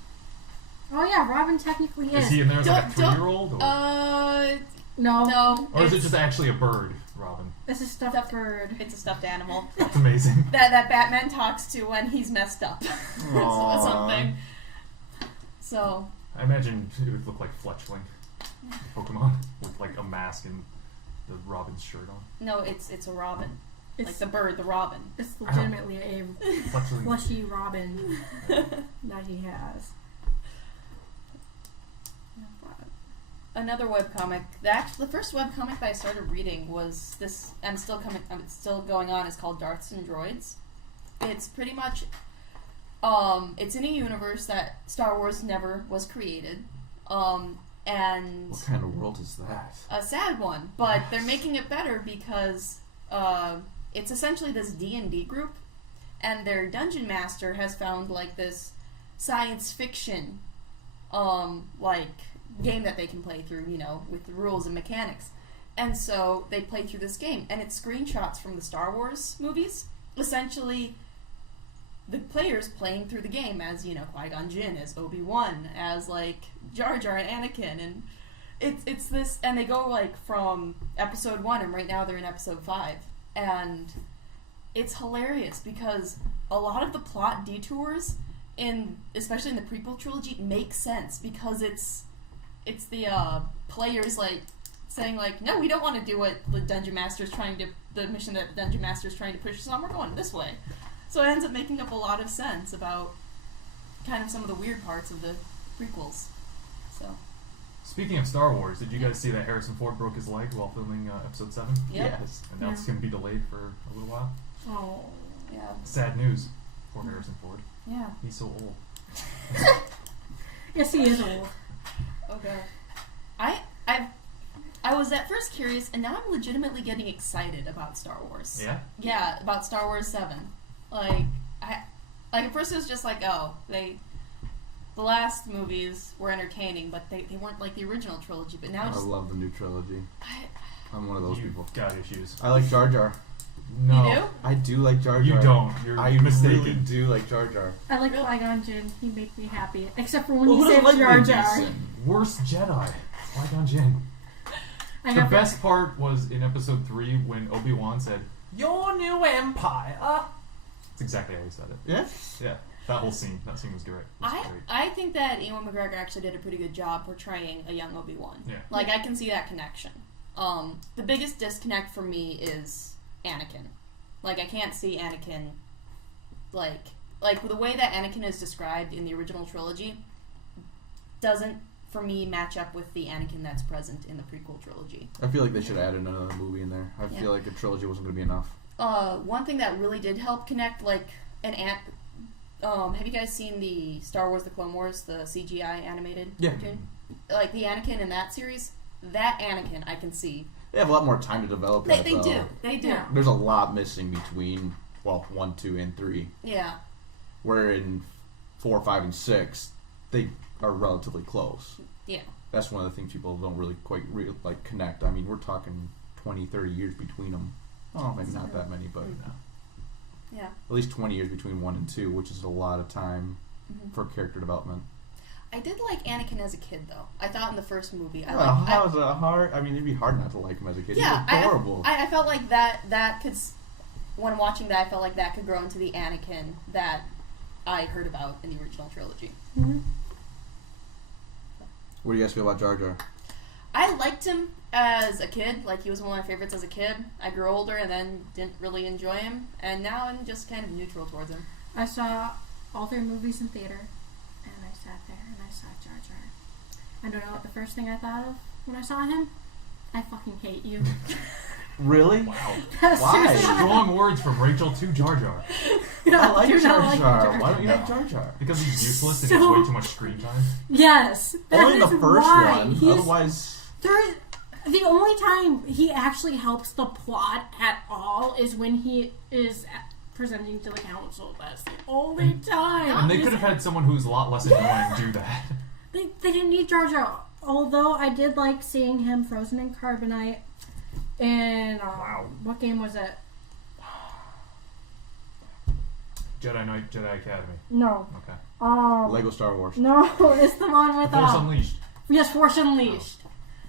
Oh yeah, Robin technically is. Is he in there as like a Don't- 3-year-old? Or, No. or is it just actually a bird, Robin? It's a stuffed bird. It's a stuffed animal That's amazing. that Batman talks to when he's messed up. Aww. Something. So I imagine it would look like Fletchling, Pokemon, with like a mask and the Robin's shirt on. no, it's a robin. It's Like the bird, the robin. It's legitimately a Fletchling. fleshy robin that he has. Another webcomic. The first webcomic that I started reading was this. It's still going on. It's called Darths and Droids. It's pretty much. It's in a universe that Star Wars never was created. And What kind of world is that? a sad one, but they're making it better because it's essentially this D&D group, and their dungeon master has found like this science fiction like game that they can play through, you know, with the rules and mechanics. And so they play through this game, and it's screenshots from the Star Wars movies. Essentially, the players playing through the game as, you know, Qui-Gon Jinn, as Obi-Wan, as like Jar Jar and Anakin, and it's this, and they go like from episode 1, and right now they're in episode 5, and it's hilarious because a lot of the plot detours especially in the prequel trilogy make sense because it's the players like saying like, no, we don't want to do what the Dungeon Master is the mission that the Dungeon Master is trying to push us on, we're going this way. So it ends up making up a lot of sense about kind of some of the weird parts of the prequels. So. Speaking of Star Wars, did you guys see that Harrison Ford broke his leg while filming episode 7? Yep. Yes. And now it's going to be delayed for a little while. Oh. Yeah. Sad news for Harrison Ford. Yeah. He's so old. Yes, he is old. Oh god. I was at first curious, and now I'm legitimately getting excited about Star Wars. Yeah? Yeah, about Star Wars 7. Like at first it was just like, oh, the last movies were entertaining, but they weren't like the original trilogy. But now I love the new trilogy. I'm one of those people. Got issues. I like Jar Jar. No. You do? I do like Jar Jar. You don't. You're I mistaken. really do like Jar Jar. I like Qui-Gon Jinn. He makes me happy. Except for when Well, he who saves doesn't Jar like Jar. Neeson? Worst Jedi. Qui-Gon Jinn. The best part was in episode 3 when Obi-Wan said, "Your new empire." That's exactly how he said it. Yeah? Yeah. That whole scene. That scene was great. I think that Ewan McGregor actually did a pretty good job portraying a young Obi-Wan. Yeah. Like, I can see that connection. The biggest disconnect for me is Anakin. Like, I can't see Anakin, like the way that Anakin is described in the original trilogy doesn't, for me, match up with the Anakin that's present in the prequel trilogy. I feel like they should have added another movie in there. I feel like a trilogy wasn't going to be enough. One thing that really did help connect, like, have you guys seen the Star Wars The Clone Wars, the CGI animated cartoon? Like, the Anakin in that series, that Anakin I can see. They have a lot more time to develop that, They do. They do. Yeah. There's a lot missing between, 1, 2, and 3. Yeah. Where in 4, 5, and 6, they are relatively close. Yeah. That's one of the things people don't really quite connect. I mean, we're talking 20, 30 years between them. Oh, maybe not that many, but Yeah. at least 20 years between 1 and 2, which is a lot of time for character development. I did like Anakin as a kid, though. I thought in the first movie, How is it hard? I mean, it'd be hard not to like him as a kid. Yeah, He's adorable. I felt like that could, when watching that, I felt like that could grow into the Anakin that I heard about in the original trilogy. Mm-hmm. What do you guys feel about Jar Jar? I liked him as a kid. Like, he was one of my favorites as a kid. I grew older and then didn't really enjoy him, and now I'm just kind of neutral towards him. I saw all 3 movies in theater, and I sat there and I saw Jar Jar. I don't know what the first thing I thought of when I saw him. I fucking hate you. Really? Wow. Why? Strong words from Rachel to Jar Jar. I like do Jar not Jar. like Why don't you like Jar Jar? Because he's useless and he has way too much screen time. Yes. Only the is first why. one. He's- Otherwise... The only time he actually helps the plot at all is when he is presenting to the council. That's the only time. And they could have had someone who's a lot less annoying do that. They didn't need Jar Jar. Although I did like seeing him frozen in Carbonite. And what game was it? Jedi Knight, Jedi Academy. No. Okay. Lego Star Wars. No, it's the one with Force Unleashed. Yes, Force Unleashed.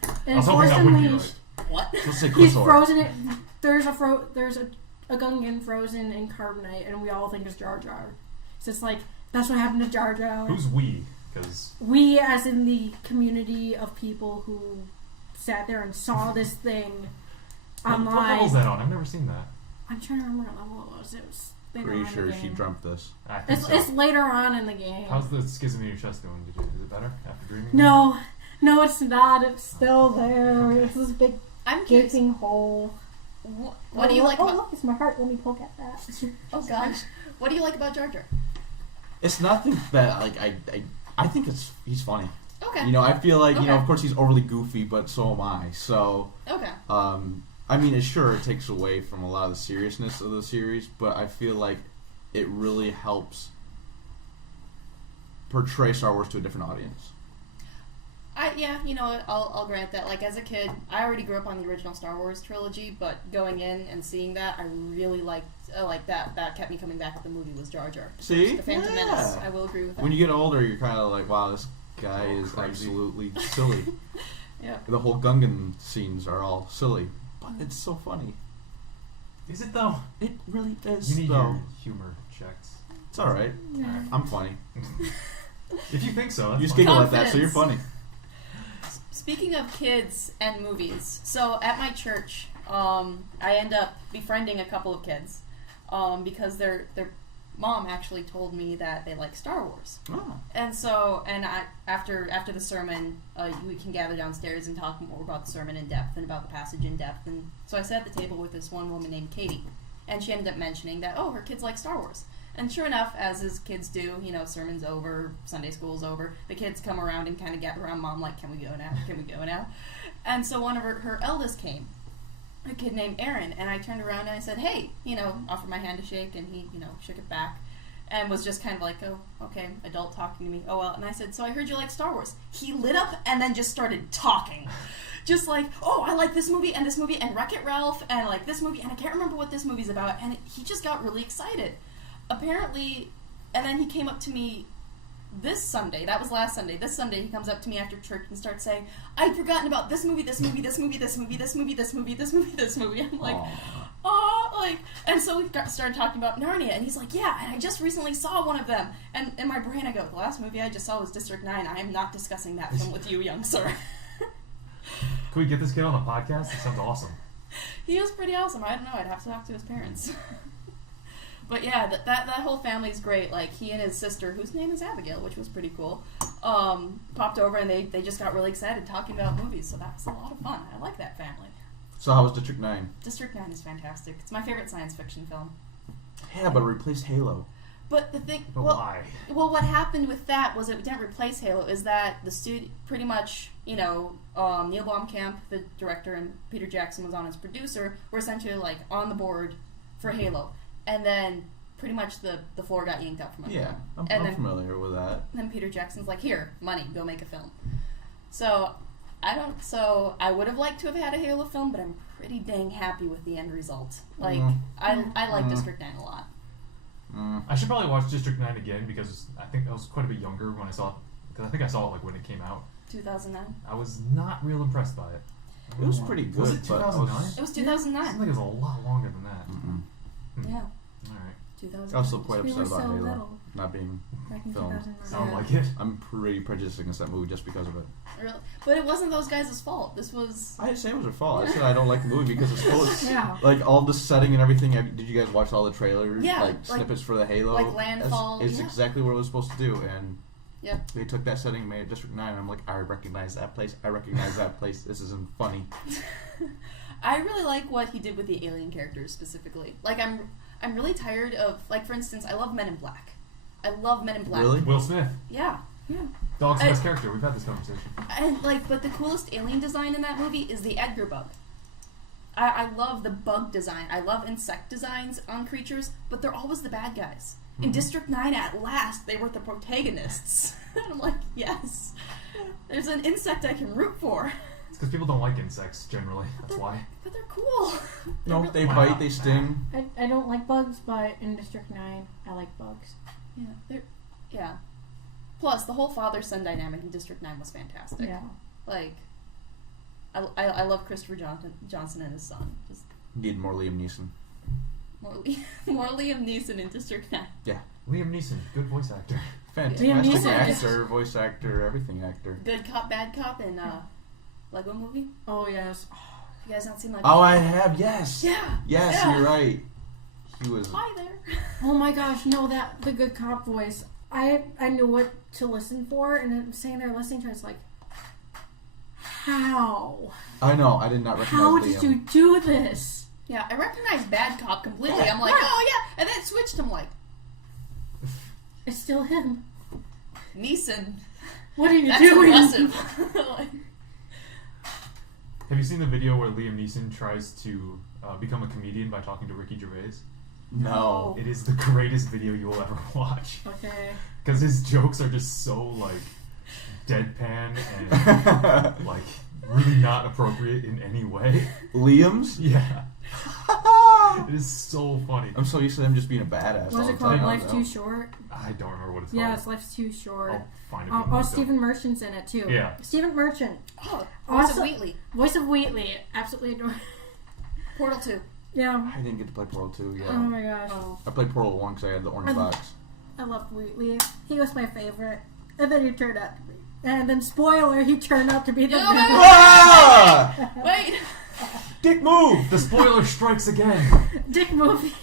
I And was hoping Force that wouldn't be Unleashed, right. What? Let's say he's Kotor. frozen. There's a Gungan frozen in Carbonite, and we all think it's Jar Jar. So it's like that's what happened to Jar Jar. Who's we? Because We, as in the community of people who sat there and saw this thing what online. level's that on? I've never seen that. I'm trying to remember what level it was. It was later Pretty on in sure the she game. dreamt this. I think It's, so. it's later on in the game. How's the schism in your chest doing? Is it better after dreaming? No, it's not. It's still there. It's this big I'm curious. gaping hole. What do you like Oh, about... look, it's my heart. Let me poke at that. Oh, gosh. What do you like about Jar Jar? It's nothing that I think he's funny. Okay. You know, I feel like Okay. of course he's overly goofy, but so am I. So Okay. I I mean, it takes away from a lot of the seriousness of the series, but I feel like it really helps portray Star Wars to a different audience. I'll grant that. Like, as a kid, I already grew up on the original Star Wars trilogy, but going in and seeing that, I really liked that. That kept me coming back to the movie was Jar Jar. See? The Phantom Menace. I will agree with that. When you get older, you're kind of like, wow, this guy is crazy. absolutely silly. Yeah. The whole Gungan scenes are all silly, but it's so funny. Is it though? It really is. You need though. your humor checks. It's all right. Yeah. I'm funny. If you think so, that's You just fine. giggle at that, so you're funny. Speaking of kids and movies, so at my church, I end up befriending a couple of kids because their mom actually told me that they like Star Wars. Oh. And after the sermon, we can gather downstairs and talk more about the sermon in depth and about the passage in depth. And so I sat at the table with this one woman named Katie, and she ended up mentioning that, her kids like Star Wars. And sure enough, as kids do, sermon's over, Sunday school's over, the kids come around and kind of gather around Mom like, can we go now? Can we go now? And so one of her eldest came, a kid named Aaron, and I turned around and I said, hey, offered my hand to shake, and he, shook it back. And was just kind of like, oh, okay, adult talking to me. Oh, well. And I said, so I heard you like Star Wars. He lit up and then just started talking. Just like, oh, I like this movie and Wreck-It Ralph and like this movie, and I can't remember what this movie's about. And he just got really excited. Apparently, and then he came up to me this Sunday. That was last Sunday. This Sunday, he comes up to me after church and starts saying, I'd forgotten about this movie, this movie, this movie, this movie, this movie, this movie, this movie, this movie. I'm like, and so we started talking about Narnia, and he's like, yeah, and I just recently saw one of them. And in my brain, I go, the last movie I just saw was District 9. I am not discussing that film with you, young sir. Can we get this kid on a podcast? It sounds awesome. He was pretty awesome. I don't know. I'd have to talk to his parents. But yeah, that whole family's great. Like, he and his sister, whose name is Abigail, which was pretty cool, popped over and they just got really excited talking about movies. So that was a lot of fun. I like that family. So how was District 9? District 9 is fantastic. It's my favorite science fiction film. Yeah, but it replaced Halo. But the thing... But why? Well, what happened with that was it didn't replace Halo, is that the studio pretty much, Neil Blomkamp, the director, and Peter Jackson was on as producer, were essentially like on the board for Halo. And then pretty much the floor got yanked out from under them. Yeah, I'm familiar with that. Then Peter Jackson's like, here, money, go make a film. So I would have liked to have had a Halo film, but I'm pretty dang happy with the end result. Like, I like District 9 a lot. I should probably watch District 9 again because I think I was quite a bit younger when I saw it. Because I think I saw it like when it came out. 2009? I was not real impressed by it. It was pretty good. Was it 2009? It was I 2009. think it was a lot longer than that. Yeah. Alright. 2009. I was still quite We upset were about so Halo little not being back in filmed. 2009. Sound like it. I'm pretty prejudiced against that movie just because of it. Really? But it wasn't those guys' fault. This was... I didn't say it was their fault. I said I don't like the movie because it's full of... Yeah. Like, all the setting and everything. Did you guys watch all the trailers? Yeah, Like, snippets for the Halo? like Landfall, It's yeah. exactly what it was supposed to do, and... Yep. They took that setting and made it District 9, and I'm like, I recognize that place. I recognize that place. This isn't funny. I really like what he did with the alien characters specifically. Like, I'm really tired of, like, for instance, I love Men in Black. I love Men in Black. Really? Will Smith. Yeah. Dog's the best character. We've had this conversation. And, like, but the coolest alien design in that movie is the Edgar bug. I love the bug design. I love insect designs on creatures, but they're always the bad guys. In District 9, at last, they were the protagonists. And I'm like, yes. There's an insect I can root for. It's because people don't like insects, generally. That's why. But they're cool. No, they Wow. bite, they sting. I don't like bugs, but in District 9, I like bugs. Yeah. Plus, the whole father-son dynamic in District 9 was fantastic. Yeah. Like, I love Christopher Johnson and his son. Just Need more Liam Neeson. more Liam Neeson in District 9. Yeah. Liam Neeson, good voice actor. Fantastic Liam Neeson actor, voice actor, everything actor. Good cop, bad cop in Lego Movie. Oh, yes. You guys not seen Lego? Oh, I have, yes. Yeah. Yes, Yeah. you're right. He was... Hi there. Oh my gosh, no, the good cop voice. I knew what to listen for, and I'm sitting there listening to it, it's like, how? I know, I did not recognize How Liam. did you do this? Yeah, I recognize bad cop completely. Yeah. I'm like, oh yeah, and then it switched. I'm like, It's still him. Neeson. What are you That's doing? impressive. Like, Have you seen the video where Liam Neeson tries to become a comedian by talking to Ricky Gervais? No. It is the greatest video you will ever watch. Okay. Because his jokes are just so, like, deadpan and, like, really not appropriate in any way. Liam's? Yeah. It is so funny. I'm so used to him just being a badass. What all is the it called? time. Life's Too Short? I don't remember what it's Yeah, called. it's Life's Too Short. I'll find it. Oh, Stephen Merchant's in it too. Yeah. Stephen Merchant. Oh, voice Also- of Wheatley. Voice of Wheatley. Absolutely adore. Portal 2. Yeah. I didn't get to play Portal 2 yet. Oh my gosh. Oh. I played Portal 1 because I had the orange box. I loved Wheatley. He was my favorite. And then he turned out to be. And then, spoiler, he turned out to be the villain. Ah! Wait! Dick move! The spoiler strikes again. Dick movie.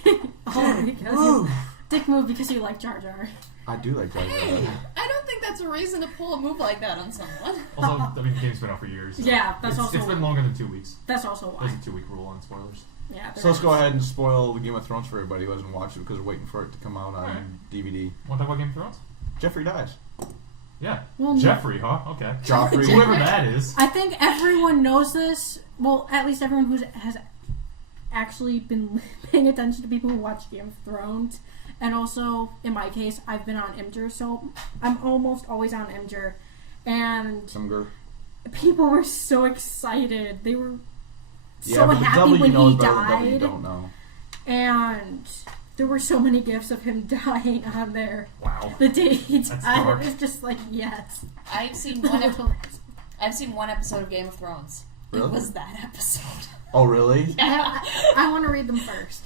Oh, because Move! Dick move because you like Jar Jar. I do like Jar Jar. Hey, I don't think that's a reason to pull a move like that on someone. Also, I mean, the game's been out for years. So Yeah, that's it's, also It's been why. longer than 2 weeks. That's also why. There's a 2-week rule on spoilers. Yeah. So let's go ahead and spoil the Game of Thrones for everybody who hasn't watched it because we're waiting for it to come out on Alright. DVD. Want to talk about Game of Thrones? Jeffrey dies. Yeah. Well, Jeffrey, huh? Okay. Joffrey. Whoever that is. I think everyone knows this. Well, at least everyone who has actually been paying attention to people who watch Game of Thrones. And also, in my case, I've been on Imgur, so I'm almost always on Imgur. And Simgur. people were so excited. They were Yeah, so but the happy W when knows he better than W died. don't know. And there were so many gifs of him dying on there. Wow. The day he That's died, dark. it was just like, yes. I've seen I've seen one episode of Game of Thrones. Really? It was that episode. Oh, really? I want to read them first.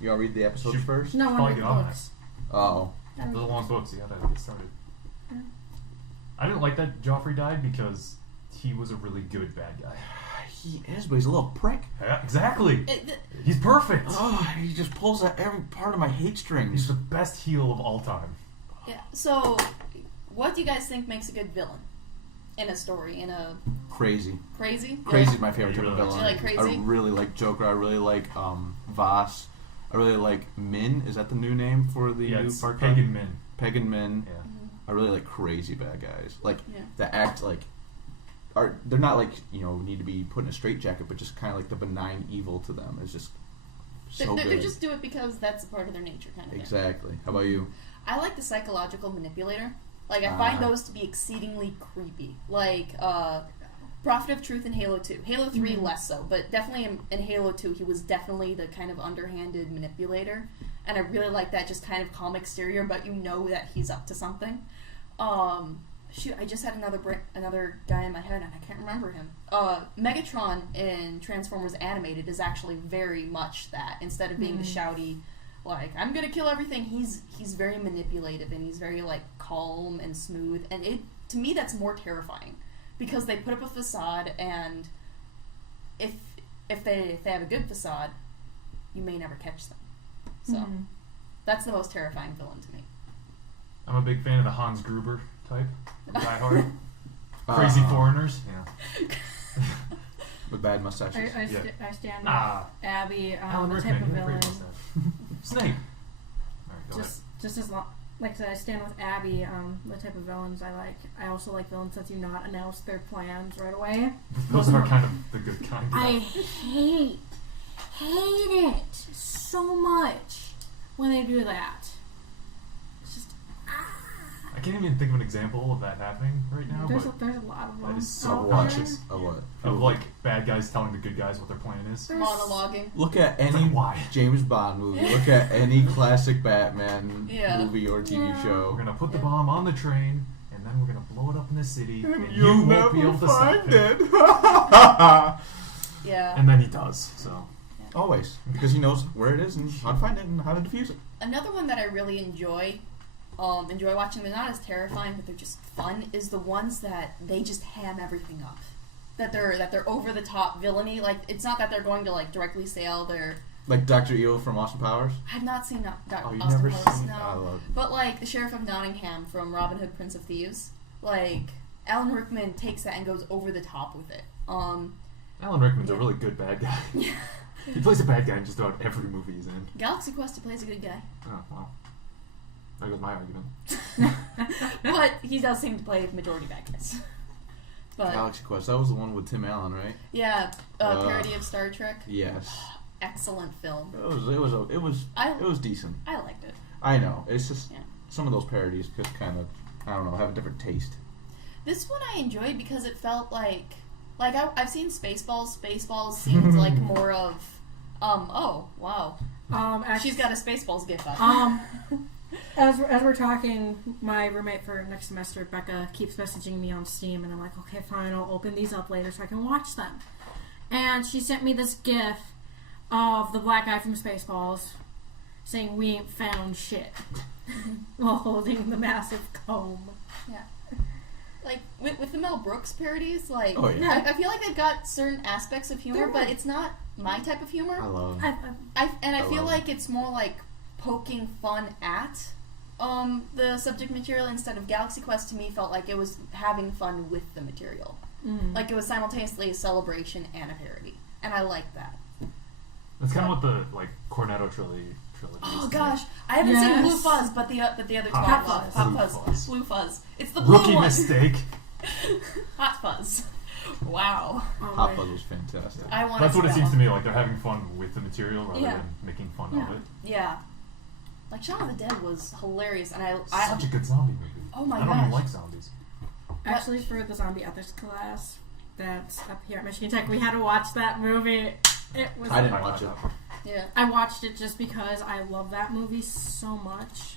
You all read the episodes Should- first? No, I want Probably to read get the on books. Oh. Those are long books. You gotta get started. Yeah. I didn't like that Joffrey died because he was a really good bad guy. He is, but he's a little prick. Yeah, exactly. It- He's perfect. Oh, he just pulls at every part of my hate He's strings. the best heel of all time. yeah. So, what do you guys think makks a good villain in a story? In a Crazy. crazy? Crazy is my favorite You type of really villain. like crazy? I really like Joker. I really like Voss. I really like Min. Is that the new name for the Yeah, new it's Far Cry? Pagan Min. Pagan Min. Yeah. I really like crazy bad guys. Like Yeah. that act like they're not like, need to be put in a straitjacket, but just kind of like the benign evil to them is just so They good. just do it because that's a part of their nature, kind of thing. Exactly. How about you? I like the psychological manipulator. Like, I find those to be exceedingly creepy. Like, Prophet of Truth in Halo 2. Halo 3 less so, but definitely in Halo 2 he was definitely the kind of underhanded manipulator. And I really like that just kind of calm exterior, but you know that he's up to something. Shoot, I just had another guy in my head and I can't remember him. Megatron in Transformers Animated is actually very much that. Instead of being the shouty, like, I'm gonna kill everything, he's very manipulative and he's very, like, calm and smooth. And to me that's more terrifying. Because they put up a facade and if they have a good facade, you may never catch them. So that's the most terrifying villain to me. I'm a big fan of the Hans Gruber type. Die Hard. Crazy foreigners. Yeah. With bad mustaches. I stand with Abby, Alan the type Rickman. of He had a great villain. mustache. Snape. Alright, go ahead. Just as long, like I said, I stand with Abby. The type of villains I like. I also like villains that do not announce their plans right away. Those are kind of the good kind. I hate it so much when they do that. It's just I can't even think of an example of that happening right now, there's but a lot of them. that is so out obnoxious. there. Of what? Of like bad guys telling the good guys what their plan is. There's- Monologuing. Look at It's any like, why? James Bond movie. Look at any classic Batman Yeah. movie or TV Yeah. show. We're gonna put the bomb on the train, and then we're gonna blow it up in the city, and you won't be able to stop it. Yeah. And then he does. So Always. Because he knows where it is and how to find it and how to defuse it. Another one that I really enjoy watching, they're not as terrifying, but they're just fun, is the ones that they just ham everything up. That they're over the top villainy. Like, it's not that they're going to, like, directly say all their... Like Dr. Evil from Austin Powers. I've not seen Oh, you've Austin never Powers, seen no. I love But, like, the Sheriff of Nottingham from Robin Hood, Prince of Thieves, like, Alan Rickman takes that and goes over the top with it. Alan Rickman's a really good bad guy. He plays a bad guy in just about every movie he's in. Galaxy Quest, he plays a good guy. Oh, well. There goes my argument. But he does seem to play majority bad guys. But Galaxy Quest. That was the one with Tim Allen, right? yeah, parody of Star Trek. Yes. Excellent film. It was decent. I liked it. I know. It's just Yeah. some of those parodies could kind of, I don't know, have a different taste. This one I enjoyed because it felt like I've seen Spaceballs. Spaceballs seems like more of oh wow. Actually, She's got a Spaceballs gift up. as we're talking, my roommate for next semester, Becca, keeps messaging me on Steam, and I'm like, okay, fine, I'll open these up later so I can watch them. And she sent me this GIF of the black guy from Spaceballs saying, "We ain't found shit," while holding the massive comb. Yeah. Like with the Mel Brooks parodies, like Oh, yeah. I feel like they've got certain aspects of humor, They're but right. it's not my type of humor. I love. I feel love like it's more like poking fun at the subject material instead of Galaxy Quest. To me, felt like it was having fun with the material. Like it was simultaneously a celebration and a parody, and I like that. That's kind of what the Cornetto Trilogy. Oh is to gosh, me. I haven't seen Yes. Blue Fuzz, but the other two Hot I love. Fuzz. Hot Blue Fuzz. Fuzz. Blue Fuzz. It's the blue Rookie one. mistake. Hot Fuzz. Wow. Hot Fuzz was fantastic. I want. That's what it seems to me like. They're having fun with the material rather Yeah. than making fun Yeah. of it. Yeah. Like Shaun of the Dead was hilarious, and I Such a good zombie movie. Oh my I don't even gosh. like zombies. Actually, for the zombie ethics class that's up here at Michigan Tech, we had to watch that movie. It was. I didn't watch it. yeah. I watched it just because I love that movie so much,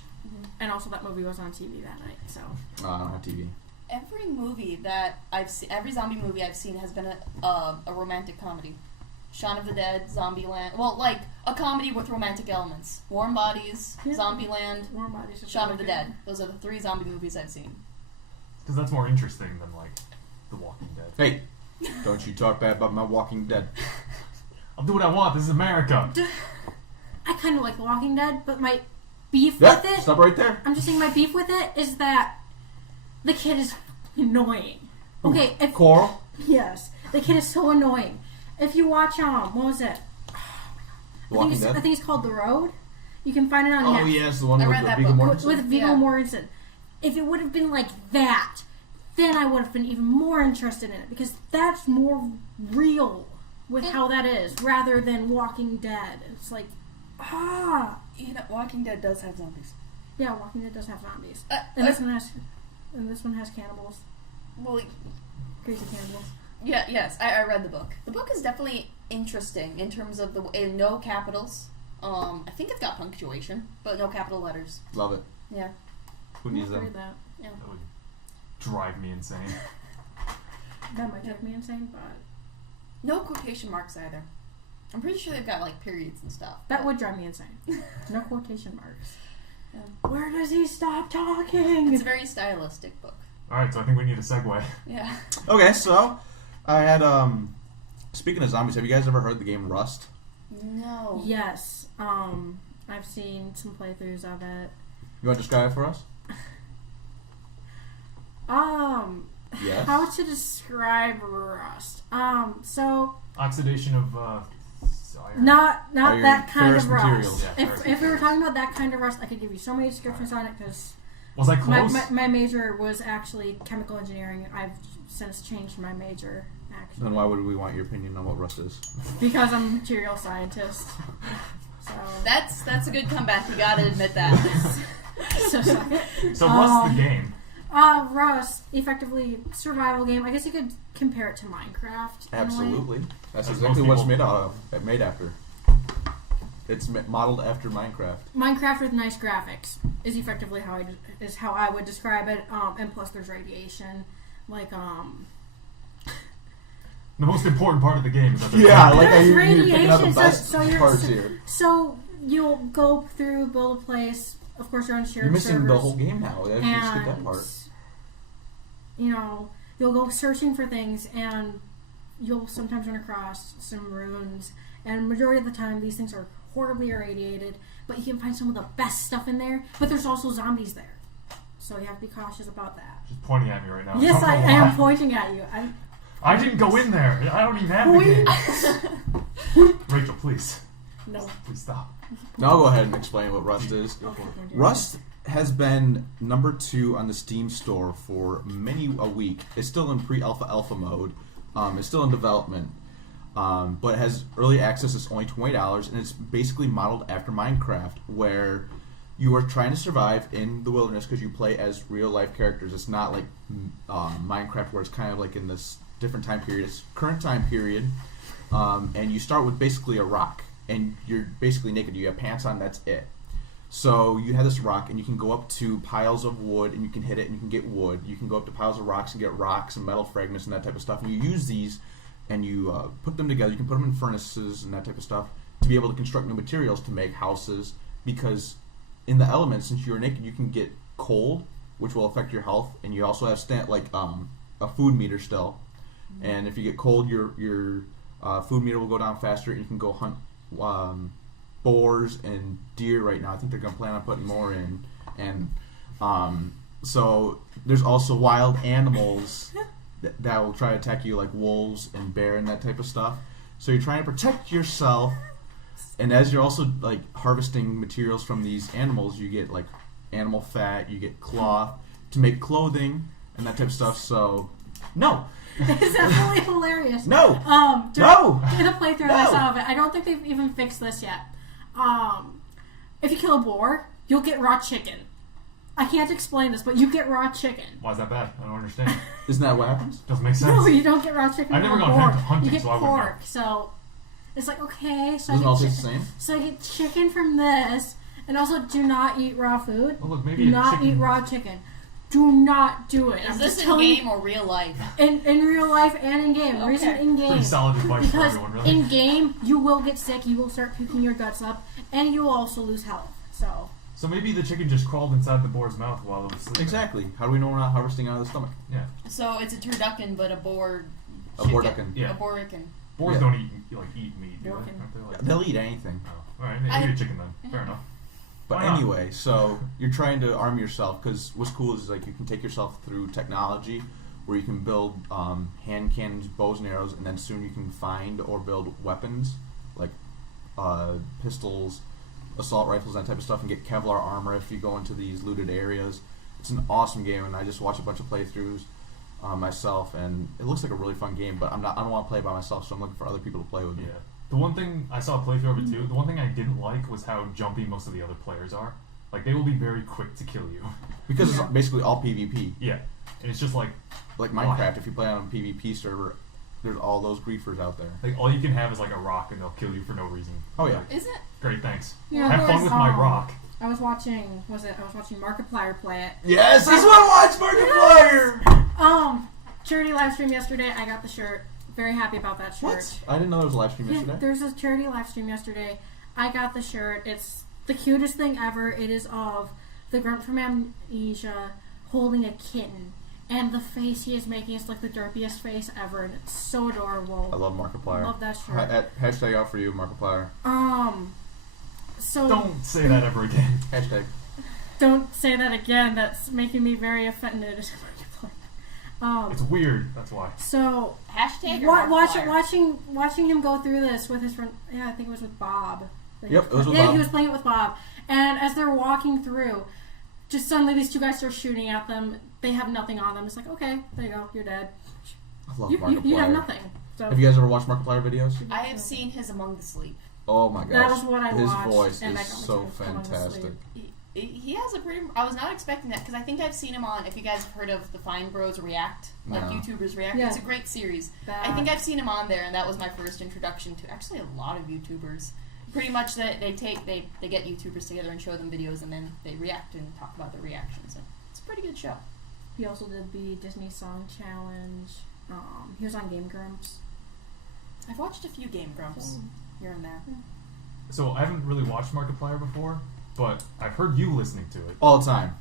and also that movie was on TV that night. So I don't have TV. Every movie that I've seen, every zombie movie I've seen has been a romantic comedy. Shaun of the Dead, Zombieland. Well, like a comedy with romantic elements. Warm Bodies, Yeah. Zombieland, Warm Bodies. is Shaun really of the good. Dead. Those are the 3 zombie movies I've seen. Because that's more interesting than The Walking Dead. Hey, don't you talk bad about my Walking Dead. I'll do what I want. This is America. I kind of like The Walking Dead, but my beef Yeah, with it. stop right there. I'm just saying my beef with it is that the kid is annoying. Okay, if Coral? yes, the kid is so annoying. If you watch what was it? Walking I Dead? think it's called The Road. You can find it on Oh, Netflix. yes, the one I with read that Viggo book. Mortensen. With Viggo Yeah. Mortensen. If it would have been like that, then I would have been even more interested in it because that's more real with how that is rather than Walking Dead. It's like, You know, Walking Dead does have zombies. yeah, Walking Dead does have zombies, Uh, and this one has cannibals, Well, crazy cannibals. yeah, yes, I read the book. The book is definitely interesting in terms of no capitals. I think it's got punctuation, but no capital letters. Love it. Yeah. Who needs I'll read them? that. Yeah. That would drive me insane. That might drive me insane, but No quotation marks either. I'm pretty sure they've got like periods and stuff. that would drive me insane. No quotation marks. Yeah. Where does he stop talking? It's a very stylistic book. Alright, so I think we need a segue. Yeah. Okay, so I had, speaking of zombies, have you guys ever heard the game Rust? No. Yes. I've seen some playthroughs of it. You want to describe it for us? Yes. How to describe Rust? So Oxidation of iron. not Iron, that kind ferrous of rust. materials. Yeah, ferrous If we were materials. talking about that kind of rust, I could give you so many descriptions on it because Was I close? my major was actually chemical engineering. I've since changed my major actually Then why would we want your opinion on what Rust is? because I'm a material scientist. So That's a good comeback. You gotta admit that. so suck it. So what's the game? Rust, effectively survival game. I guess you could compare it to Minecraft. in a way. Absolutely. That's As exactly most what it's people- made out of. Made after. It's modeled after Minecraft. Minecraft with nice graphics is effectively how I would describe it. And plus, there's radiation, like The most important part of the game is that Yeah, like There's you're picking out the radiation, best so you're- parts here. So you'll go through, build a place. Of course, you're on shared You're missing servers, the whole game now. You skip that and part. you'll go searching for things, and you'll sometimes run across some ruins. And majority of the time, these things are horribly irradiated, but you can find some of the best stuff in there. But there's also zombies there, so you have to be cautious about that. Just pointing at me right now. Yes, don't I know am why. pointing at you. I didn't go in there. I don't even have the game. Rachel, please. No. Please stop. Now I'll go ahead and explain what Rust is. Go for it. Rust has been number 2 on the Steam store for many a week. It's still in pre-alpha mode. It's still in development. But it has early access. It's only $20, and it's basically modeled after Minecraft, where you are trying to survive in the wilderness because you play as real-life characters. It's not like Minecraft, where it's kind of like in this different time period. It's current time period, and you start with basically a rock, and you're basically naked. You have pants on, that's it. So you have this rock, and you can go up to piles of wood, and you can hit it, and you can get wood. You can go up to piles of rocks and get rocks and metal fragments and that type of stuff, and you use these, and you put them together. You can put them in furnaces and that type of stuff to be able to construct new materials to make houses, because in the elements, since you're naked, you can get cold, which will affect your health, and you also have a food meter still. And if you get cold, your food meter will go down faster, and you can go hunt boars and deer right now. I think they're going to plan on putting more in. And so there's also wild animals that will try to attack you, like wolves and bear and that type of stuff. So you're trying to protect yourself, and as you're also like harvesting materials from these animals, you get like animal fat, you get cloth to make clothing and that type of stuff. So no. It's absolutely hilarious. No. No. In a playthrough I saw of it, I don't think they've even fixed this yet. If you kill a boar, you'll get raw chicken. I can't explain this, but you get raw chicken. Why is that bad? I don't understand. Isn't that what happens? Doesn't make sense. No, you don't get raw chicken. I've never from a gone boar. hunting, You get so I wouldn't know. pork. So it's like, okay, so Doesn't I all get taste the same? So I get chicken from this, and also do not eat raw food. Well, look, maybe do a not chicken- eat raw chicken. Do not do it. Is I'm this just in telling game or real life? In real life and in game. The reason Okay. in game. Pretty solid advice for Because everyone, really. in game, you will get sick, you will start puking your guts up, and you will also lose health. So maybe the chicken just crawled inside the boar's mouth while it was sleeping. Exactly. How do we know we're not harvesting out of the stomach? Yeah. So it's a turducken, but a boar. A boarducken. Yeah. A boarducken. Boars Yeah. don't eat meat, do they? Borkin. Aren't they like- They'll eat anything. Oh, alright, maybe eat a chicken then. Fair enough. But Why not? anyway, so you're trying to arm yourself, because what's cool is like you can take yourself through technology where you can build hand cannons, bows and arrows, and then soon you can find or build weapons like pistols, assault rifles, that type of stuff, and get Kevlar armor if you go into these looted areas. It's an awesome game, and I just watched a bunch of playthroughs myself, and it looks like a really fun game. But I don't want to play it by myself, so I'm looking for other people to play with me. Yeah. The one thing I saw a playthrough of it too. The one thing I didn't like was how jumpy most of the other players are. Like they will be very quick to kill you. Because it's basically all PvP. Yeah, and it's just like Minecraft, if you play on a PvP server, there's all those griefers out there. all you can have is like a rock, and they'll kill you for no reason. Oh yeah. Like, Is it? great, thanks. Yeah, Have fun with my rock. I was watching Markiplier play it. Yes, that's what I watched, Markiplier! Charity live stream yesterday, I got the shirt. Very happy about that shirt. What? I didn't know there was a live stream Yeah, yesterday. there's a charity live stream yesterday. I got the shirt. It's the cutest thing ever. It is of the grunt from Amnesia holding a kitten. And the face he is making is like the derpiest face ever, and it's so adorable. I love Markiplier. Love that shirt. Hashtag out for you, Markiplier. So Don't say that ever again. Hashtag. don't say that again. That's making me very offended. It's weird. That's why. So Hashtag or Markiplier? watching him go through this with his friend. Yeah, I think it was with Bob. Yep, it was with yeah, Bob. he was playing it with Bob. And as they're walking through, just suddenly these two guys start shooting at them. They have nothing on them. It's like, okay, there you go, you're dead. I love You Markiplier. have nothing. So Have you guys ever watched Markiplier videos? I have seen his Among the Sleep. Oh my gosh. That was what I His watched, voice and that is got me so to fall asleep. fantastic. He has a pretty. I was not expecting that because I think I've seen him on. If you guys have heard of the Fine Bros React, like No. YouTubers React, Yeah. it's a great series. That- I think I've seen him on there, and that was my first introduction to actually a lot of YouTubers. Pretty much that they get YouTubers together and show them videos, and then they react and talk about their reactions. And it's a pretty good show. He also did the Disney Song Challenge. He was on Game Grumps. I've watched a few Game Grumps here and there. So I haven't really watched Markiplier before, but I've heard you listening to it, All the time.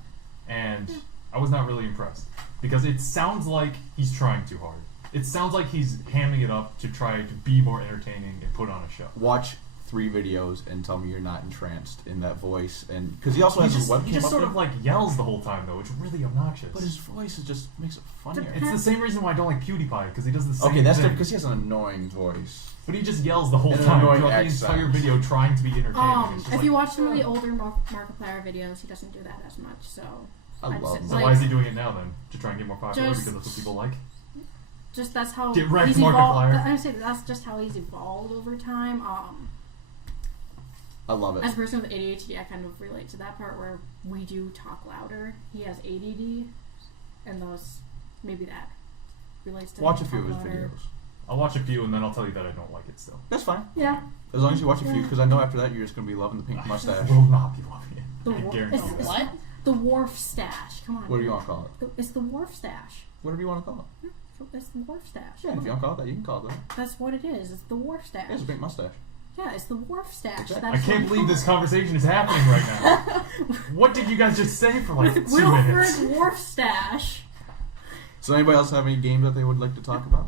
and I was not really impressed because it sounds like he's trying too hard. It sounds like he's hamming it up to try to be more entertaining and put on a show. Watch 3 videos and tell me you're not entranced in that voice. And because he also has his webcam He just up sort there, of like yells the whole time though. It's really obnoxious. but his voice just makes it funnier. It's the same reason why I don't like PewDiePie, because he does the same Okay, that's thing. different because he has an annoying voice. But he just yells the whole And an time annoying throughout the entire accent. video trying to be entertaining. It's just If like, you watch some of the older Markiplier videos, he doesn't do that as much. So I I'd love say, so that. why is he doing it now then? To try and get more popular Just- because that's what people like? just that's how Get wrecked, he's evolved. Markiplier. I would say that's just how he's evolved over time. I love it. As a person with ADHD, I kind of relate to that part where we do talk louder. He has ADD, and maybe that relates to Watch a him few of his talk louder. videos. I'll watch a few and then I'll tell you that I don't like it still. That's fine. Yeah. As long as you watch a few, Yeah. because I know after that you're just going to be loving the pink I mustache. will not be loving it. The I wor- guarantee it's- you. it's What? The Wharf Stash. Come on. What do you want to call it? It's the Wharf Stash. Whatever you want to call it. It's the Wharf Stash. Yeah, Come if you on. want to call it that, you can call it that. That's what it is. It's the Wharf Stash. Yeah, it's a pink mustache. Yeah, it's the Wharf Stash. Exactly. I That's can't what believe we this call conversation is happening right now. What did you guys just say for like it. 2 minutes? Wilfred Wharf Stash. So anybody else have any games that they would like to talk about?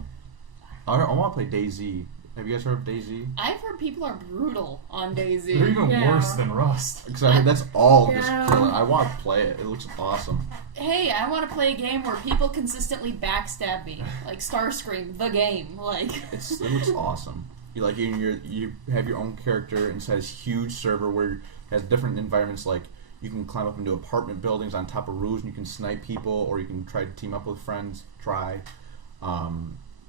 I want to play DayZ. Have you guys heard of DayZ? I've heard people are brutal on DayZ. They're even Yeah. worse than Rust. Because I heard that's all just Yeah. killing. I want to play it. It looks awesome. Hey, I want to play a game where people consistently backstab me, like Starscream, the game. Like, It looks awesome. You have your own character inside this huge server where it has different environments. Like you can climb up into apartment buildings on top of roofs and you can snipe people, or you can try to team up with friends.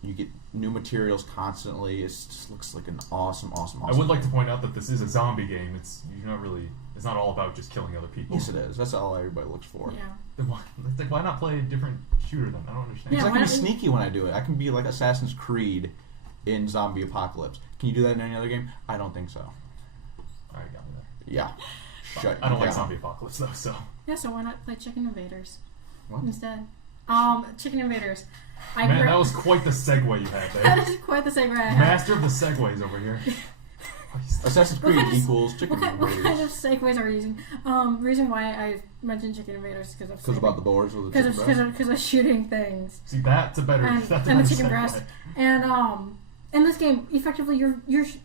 You get new materials constantly. It just looks like an awesome. I would like to point out that this is a zombie game. It's not all about just killing other people. Yes, it is. That's all everybody looks for. Yeah. Then why not play a different shooter then? I don't understand. Yeah, Because I why can be don't we- sneaky when I do it. I can be like Assassin's Creed in Zombie Apocalypse. Can you do that in any other game? I don't think so. Alright, got me there. Yeah. Shut I don't you like down. Zombie Apocalypse though, so. Yeah, so why not play Chicken Invaders What? instead? Chicken Invaders. Man, that was quite the segue you had that there. is quite the segue I had. Master of the segues over here. Assassin's What Creed kind of- equals Chicken What kind of Invaders. segues are we using? Reason why I mentioned Chicken Invaders is because Because about the boars with the chicken breast. because of shooting things See, that's a better. and, That's a and the better chicken segue. breast. And in this game, effectively,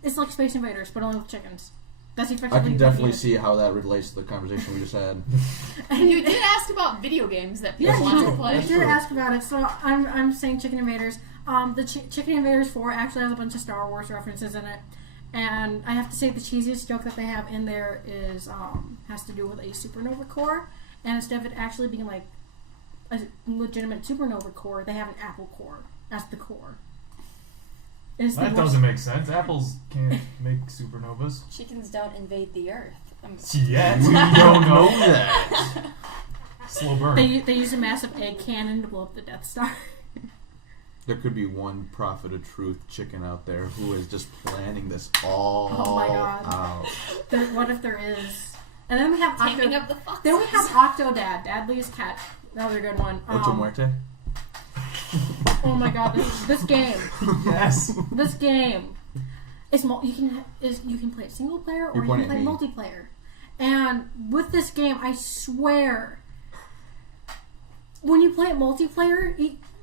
it's like Space Invaders, but only with chickens. That's effectively. I can what definitely it is. see how that relates to the conversation we just had. And you did ask about video games that people Yeah, want you to play. did ask about it. So I'm saying Chicken Invaders. The Chicken Invaders 4 actually has a bunch of Star Wars references in it, and I have to say the cheesiest joke that they have in there is has to do with a supernova core, and instead of it actually being like a legitimate supernova core, they have an apple core as the core. It's the That worst- doesn't make sense. Apples can't make supernovas. Chickens don't invade the earth. Yet. We We don't know that. Slow burn. They use a massive egg cannon to blow up the Death Star. There could be one prophet of truth chicken out there who is just planning this all Oh my God. out. What if there is? And then we have Taming up the foxes. Then we have Octodad, Dadley's cat. Another good one. Ocho Muerte? Oh my god, this game. Yes. This game is you can play it single player or You're you can pointing play at me. multiplayer. And with this game, I swear, when you play it multiplayer,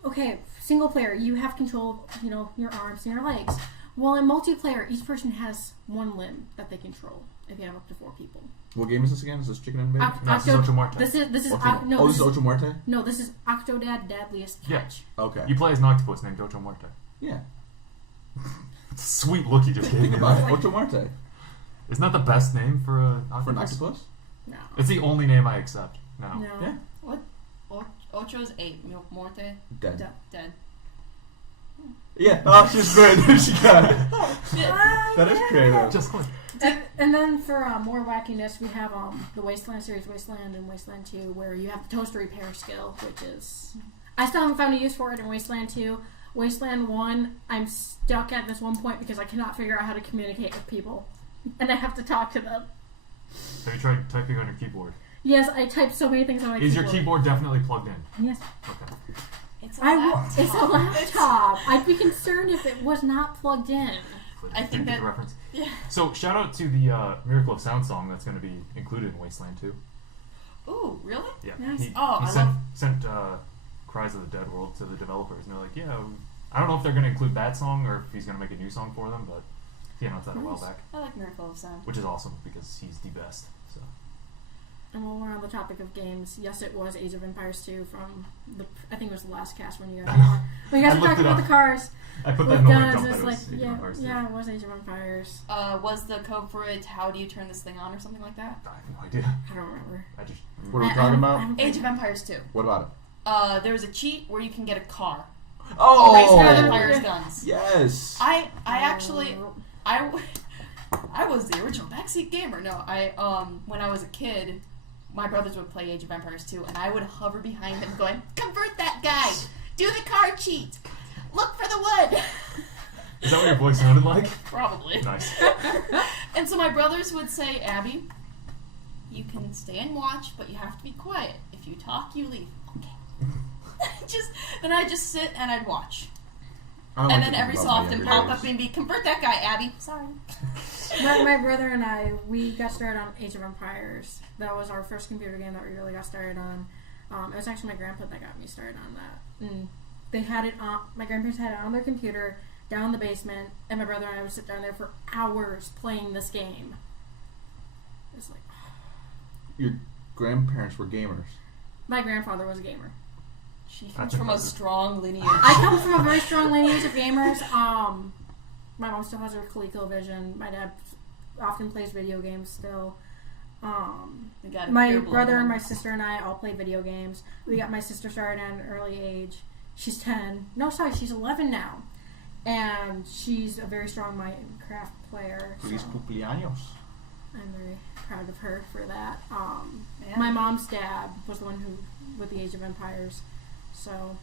okay, single player, you have control of, your arms and your legs. Well, in multiplayer, each person has one limb that they control. If you have up to 4 people. What game is this again? Is this Chicken Invaders? No, this is Ocho Muerte. This is Ocho- no, this is Ocho Muerte? no, this is Octodad Dadliest Yeah. Catch. Okay. You play as an octopus named Ocho Muerte. Yeah. It's a sweet look you just gave Think me. about it. Ocho Muerte. Isn't that the best name for an octopus? For an octopus? No. It's the only name I accept now. No. Yeah. What? Ocho's 8. Morte? Dead. Dead. Dead. Yeah. Oh, she's good. She got it. Ah, That is yeah. creative. Just click. And then for more wackiness, we have the Wasteland series, Wasteland and Wasteland 2, where you have the toaster repair skill, which is... I still haven't found a use for it in Wasteland 2. Wasteland 1, I'm stuck at this one point because I cannot figure out how to communicate with people. And I have to talk to them. Have you tried typing on your keyboard? Yes, I type so many things on my Is keyboard. your keyboard definitely plugged in? Yes. Okay. It's a laptop. It's a laptop. I'd be concerned if it was not plugged in. I think Didn't get that- the reference. Yeah. So shout out to the Miracle of Sound song that's going to be included in Wasteland 2. Ooh, really? Yeah. Nice. He, Oh, he I sent Cries of the Dead World to the developers, and they're like, yeah, I don't know if they're going to include that song or if he's going to make a new song for them, but He announced that a while Nice. back, I like Miracle of Sound. which is awesome because he's the best. So And while we're on the topic of games, yes, it was Age of Empires 2 from I think it was the last cast when you guys were talking about the cars. I put with that in the guns, link and up. it's That like, was Age of yeah, Empires 2. yeah, it was Age of Empires. Was the code for it, how do you turn this thing on or something like that? I have no idea. I don't remember. I just What are we I talking haven't- I about? haven't Age played of Empires 2. What about it? There's a cheat where you can get a car. Oh! Race car that fires guns. Yes! I actually... I was the original backseat gamer. No, when I was a kid, my brothers would play Age of Empires 2, and I would hover behind them going, convert that guy! Do the car cheat! Look for the wood! is that what your voice sounded like? Probably. Nice. And so my brothers would say, Abby, you can stay and watch, but you have to be quiet. If you talk, you leave. Okay. Then I'd just sit and I'd watch. I don't And like then to every think so about my often younger pop days. up and be, convert that guy, Abby. Sorry. My brother and I, we got started on Age of Empires. That was our first computer game that we really got started on. It was actually my grandpa that got me started on that. And they had it on, my grandparents had it on their computer down in the basement, and my brother and I would sit down there for hours playing this game. It's like, Your grandparents were gamers. my grandfather was a gamer. She comes That's from a impressive. strong lineage. I come from a very strong lineage of gamers. My mom still has her ColecoVision. My dad often plays video games still. We got a My pure brother blood and my one. sister and I all play video games. We got my sister started at an early age. She's 10. No, sorry, she's 11 now. And she's a very strong Minecraft player. Feliz So cumpleaños. I'm very proud of her for that. Yeah. My mom's dad was the one who, with the Age of Empires. So,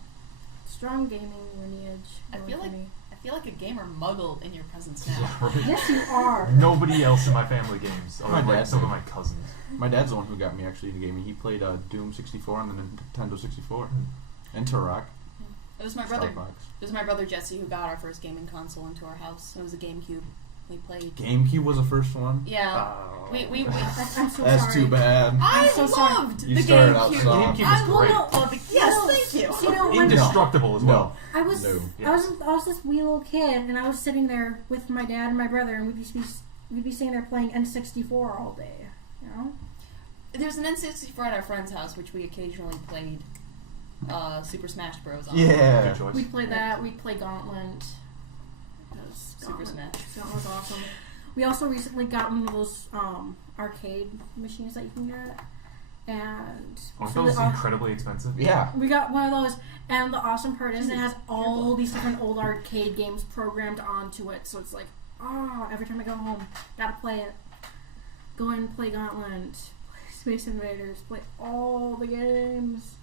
strong gaming lineage. I going feel for like- me. I feel like a gamer muggle in your presence now. Yeah, right. Yes, you are. Nobody else in my family games, other My than like dad some did. of my cousins. My dad's the one who got me actually into gaming. He played Doom 64 on the Nintendo 64. And Turok. It was my Star brother. Fox. It was my brother Jesse who got our first gaming console into our house. It was a GameCube. We played. GameCube was the first one. Yeah. Oh. We I'm so That's sorry. too bad. I I'm so sorry. loved You the started out GameCube. soft. GameCube I was great. loved it. Yes, No, thank you. You know, when Indestructible as well. I was No. I was this wee little kid, and I was sitting there with my dad and my brother, and we'd be sitting there playing N64 all day. You know, There's an N64 at our friend's house, which we occasionally played Super Smash Bros. On. Yeah. Good choice. we'd play that. We'd play Gauntlet. Super Smash. Gauntlet was awesome. We also recently got one of those arcade machines that you can get, and Aren't so those the- incredibly expensive? Yeah. we got one of those, and the awesome part is it has all these different old arcade games programmed onto it. So it's like, every time I go home, gotta play it. Go and play Gauntlet, play Space Invaders, play all the games.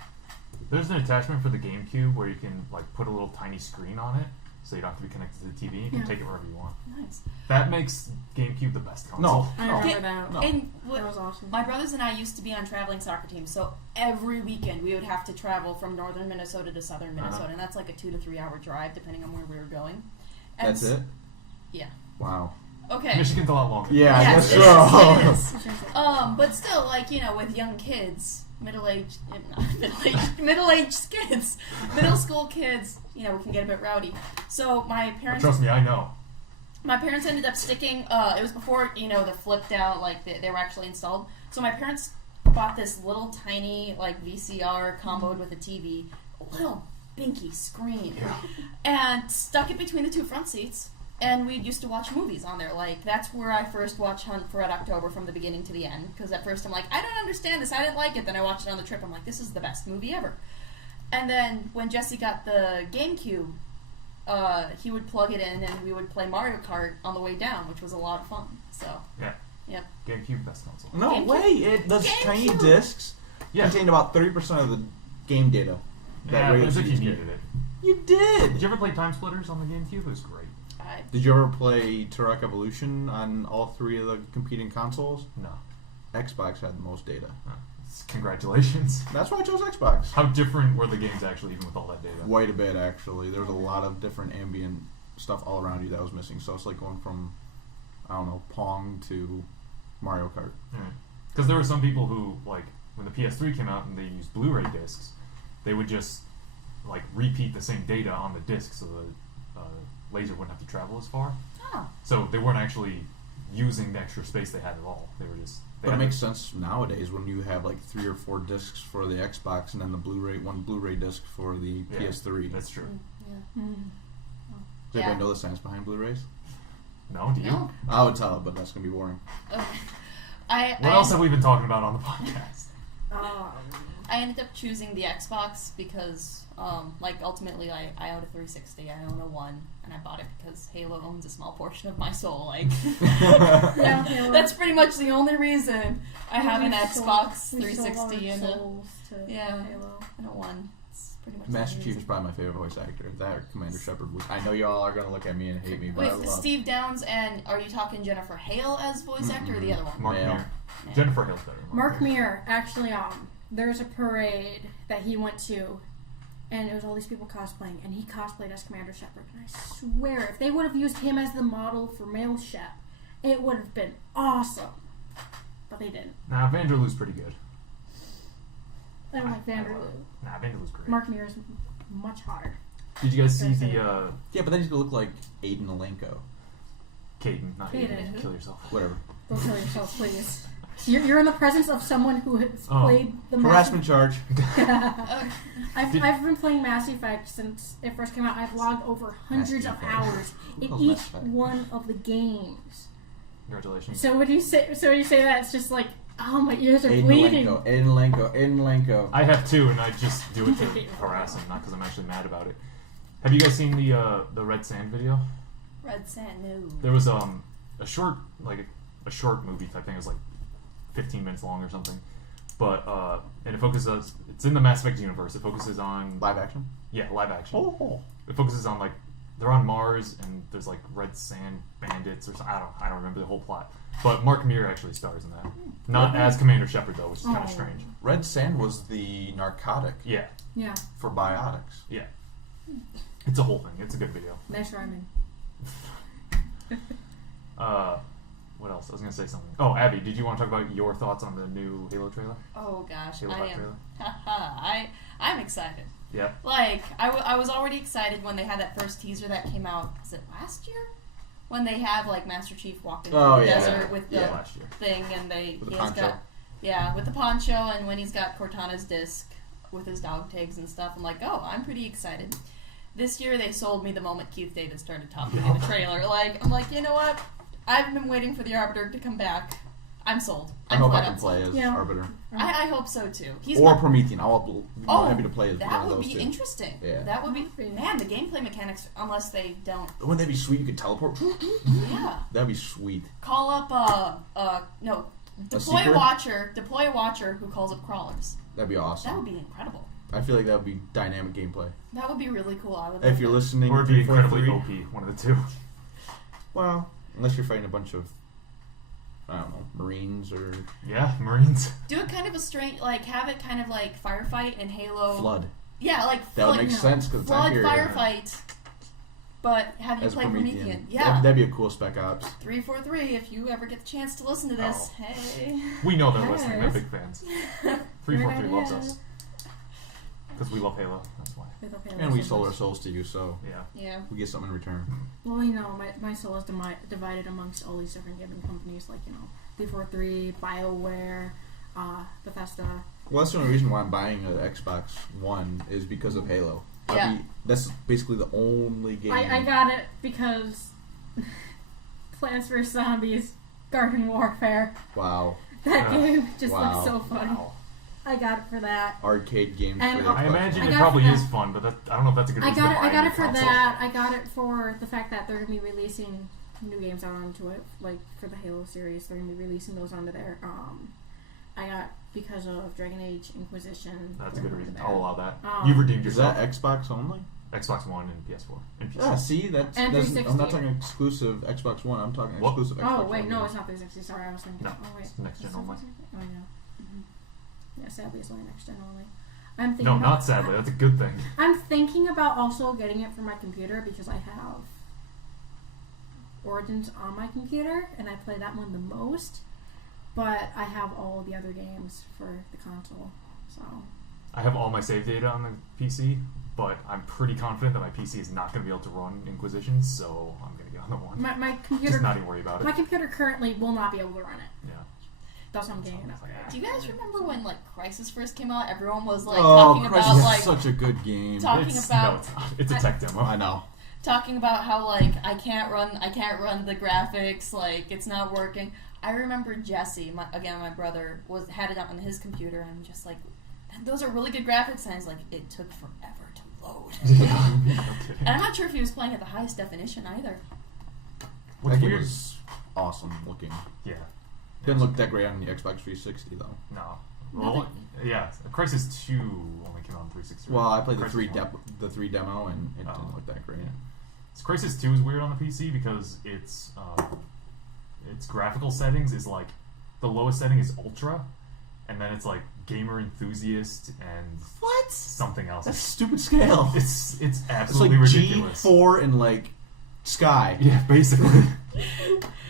There's an attachment for the GameCube where you can like put a little tiny screen on it, so you don't have to be connected to the TV. You can Yeah. take it wherever you want. Nice. That makes GameCube the best console. No. I No. remember that. No. And what, That was awesome. my brothers and I used to be on traveling soccer teams, so every weekend we would have to travel from northern Minnesota to southern Minnesota, and that's like a 2 to 3 hour drive depending on where we were going. And That's it? Yeah. Wow. Okay. Michigan's a lot longer. Yeah, I Yes, guess it so. is, it is. But still, like, you know, with young kids, middle-aged kids, middle school kids, you know, we can get a bit rowdy. So my But parents, trust me, I know. my parents ended up sticking. It was before, you know, the flipped out, like they were actually installed. So my parents bought this little tiny like VCR comboed with a TV, a little binky screen, and stuck it between the two front seats. And we used to watch movies on there. Like, that's where I first watched Hunt for Red October from the beginning to the end. Because at first I'm like, I don't understand this. I didn't like it. Then I watched it on the trip. I'm like, this is the best movie ever. And then when Jesse got the GameCube, he would plug it in and we would play Mario Kart on the way down, which was a lot of fun. So, Yeah. Yep. GameCube, best console. No GameCube. way. Those tiny GameCube. discs Yeah. contained about 30% of the game data. Yeah, regular as if you CDs needed get. it. You Did did. you ever play Time Splitters on the GameCube? It was great. Did you ever play Turok Evolution on all three of the competing consoles? No. Xbox had the most data. Congratulations. That's why I chose Xbox. How different were the games actually, even with all that data? Quite a bit, actually. There was a lot of different ambient stuff all around you that was missing. So it's like going from, I don't know, Pong to Mario Kart. Because there were some people who, like, when the PS3 came out and they used Blu-ray discs, they would just, like, repeat the same data on the disc so the laser wouldn't have to travel as far. Oh. So they weren't actually using the extra space they had at all. They were just. But it makes sense nowadays when you have like 3 or 4 discs for the Xbox and then one Blu-ray disc for the PS3. That's true. Yeah. Does anybody know the science behind Blu-rays? No, do you? No. I would tell it, but that's gonna be boring. Okay. What else have we been talking about on the podcast? I ended up choosing the Xbox because, ultimately, I own a 360, I own a One, and I bought it because Halo owns a small portion of my soul. Like, Yeah, that's pretty much the only reason I have an Xbox We sold 360 our and a souls to Halo. One. It's pretty much Master the only Chief is reason. probably my favorite voice actor. That or Commander Shepard. Which I know y'all are gonna look at me and hate me, but I Wait, love. Steve Downs, and are you talking Jennifer Hale as voice actor or the other one? Mark Male. Mir. Jennifer Hill's better. Mark Mir, actually, there's a parade that he went to, and it was all these people cosplaying, and he cosplayed as Commander Shepard. And I swear, if they would have used him as the model for male Shep, it would have been awesome. But they didn't. Nah, Vanderloo's pretty good. I don't like Vanderloo. Nah, Vanderloo's great. Mark Mir is much hotter. Did you guys see That's the it. Yeah, but then he's gonna look like Aiden Alenko. Caden, not Aiden. Caden. Kill yourself. Whatever. Don't kill yourself, please. You're in the presence of someone who has Oh. played the Harassment charge. I've been playing Mass Effect since it first came out. I've logged over hundreds of Effect. hours in calls each Mass Effect? one of the games. Congratulations. So when you say that, it's just like, oh, my ears are Aiden bleeding. Alenko. Aiden Alenko. Aiden Alenko. I have 2, and I just do it to harass him, not because I'm actually mad about it. Have you guys seen the Red Sand video? Red Sand, no. There was a short movie type thing. It was like 15 minutes long or something. But and it focuses. It's in the Mass Effect universe. It focuses on Live action. Yeah, live action. Oh. It focuses on like they're on Mars and there's like red sand bandits or something. I don't remember the whole plot. But Mark Mir actually stars in that. Not as Commander Shepard though, which is kind of strange. Red sand was the narcotic Yeah, Yeah, for biotics. yeah. It's a whole thing. It's a good video. nice rhyming. What else? I was gonna say something. Oh, Abby, did you want to talk about your thoughts on the new Halo trailer? Oh gosh, Halo I 5 am. trailer? I'm excited. Yeah. Like, I was already excited when they had that first teaser that came out. Was it last year? When they have like Master Chief walking through the desert with the last year. thing, and With the he's poncho. got with the poncho, and when he's got Cortana's disc with his dog tags and stuff. I'm like, oh, I'm pretty excited. This year they sold me the moment Keith David started talking in the trailer. Like, I'm like, you know what? I've been waiting for the Arbiter to come back. I'm sold. I I'm hope flat I can out play sold. as Yeah. Arbiter. I hope so too. He's Or not- Promethean. I'll be happy to play as that one of would those be two. interesting. Yeah. That would be man. The gameplay mechanics, unless they don't. Wouldn't that be sweet? You could teleport. Yeah. That'd be sweet. Call up deploy seeker? a watcher who calls up crawlers. That'd be That awesome. would be incredible. I feel like that would be dynamic gameplay. That would be really cool. I would. If love you're that. listening, Or it'd be incredibly 343 OP, one of the two. Well, unless you're fighting a bunch of, I don't know, Marines or Yeah, Marines. Do it kind of a strange, like have it kind of like firefight in Halo. Flood. Yeah, like That would like, make sense because it's flood not here. firefight. But have you As play Promethean. Promethean? Yeah. That'd be a cool Spec Ops. 343. If you ever get the chance to listen to this, Oh. hey. We know they're Yes. listening. They're big fans. 343 loves us. Because we love Halo. That's why. And we sold our souls to you, so Yeah. Yeah. we get something in return. Well, you know, my soul is divided amongst all these different gaming companies, like, 343, BioWare, Bethesda. Well, that's the only reason why I'm buying an Xbox One is because of Halo. Yeah. That's basically the only game. I got it because Plants vs. Zombies, Garden Warfare. Wow. That Uh, game just wow. looks so funny. Wow. I got it for that. Arcade games. And for the I Xbox imagine One. it got probably that. is fun, but I don't know if that's a good I reason got to it. buy I got a it for console. that. I got it for the fact that they're gonna be releasing new games out onto it, like for the Halo series. They're gonna be releasing those onto there. I got because of Dragon Age Inquisition. That's a good reason. there. I'll allow that. Um, You've redeemed Is yourself. that Xbox only? Xbox One and PS4 and PC. Yeah, see, that's And I'm 360. not talking exclusive Xbox One. I'm talking What? exclusive Xbox Oh One. wait, no, games. it's not 360. Sorry, I was thinking. No, Oh wait, it's next gen It's only. 360? Oh yeah. Yeah, sadly, it's only next gen only. I'm thinking. No, about, not sadly. That's a good thing. I'm thinking about also getting it for my computer because I have Origins on my computer and I play that one the most. But I have all the other games for the console, so. I have all my save data on the PC, but I'm pretty confident that my PC is not going to be able to run Inquisition, so I'm going to get on the one. My computer. Just not even worry about it. My computer currently will not be able to run it. Yeah. That's what I'm getting enough. Do you guys remember when like Crisis first came out? Everyone was like Oh, talking Crisis about is like such a good game. talking about No, it's not. It's a tech demo. I know. talking about how like I can't run the graphics, like it's not working. I remember Jesse, my brother, had it on his computer, and I'm just like, those are really good graphics, and I was like, it took forever to load. Okay. And I'm not sure if he was playing at the highest definition either. What's That game weird? was awesome looking. Yeah. Didn't look that great on the Xbox 360 though. No. Well, yeah. Crisis 2 only came out on 360. Well, I played Crisis the 3 demo, and it Oh. didn't look that great. Yeah. So Crisis 2 is weird on the PC because its graphical settings is like the lowest setting is ultra, and then it's like gamer enthusiast and What? something else. That's a stupid scale. It's It's absolutely like ridiculous. G4 and like Sky. Yeah, basically.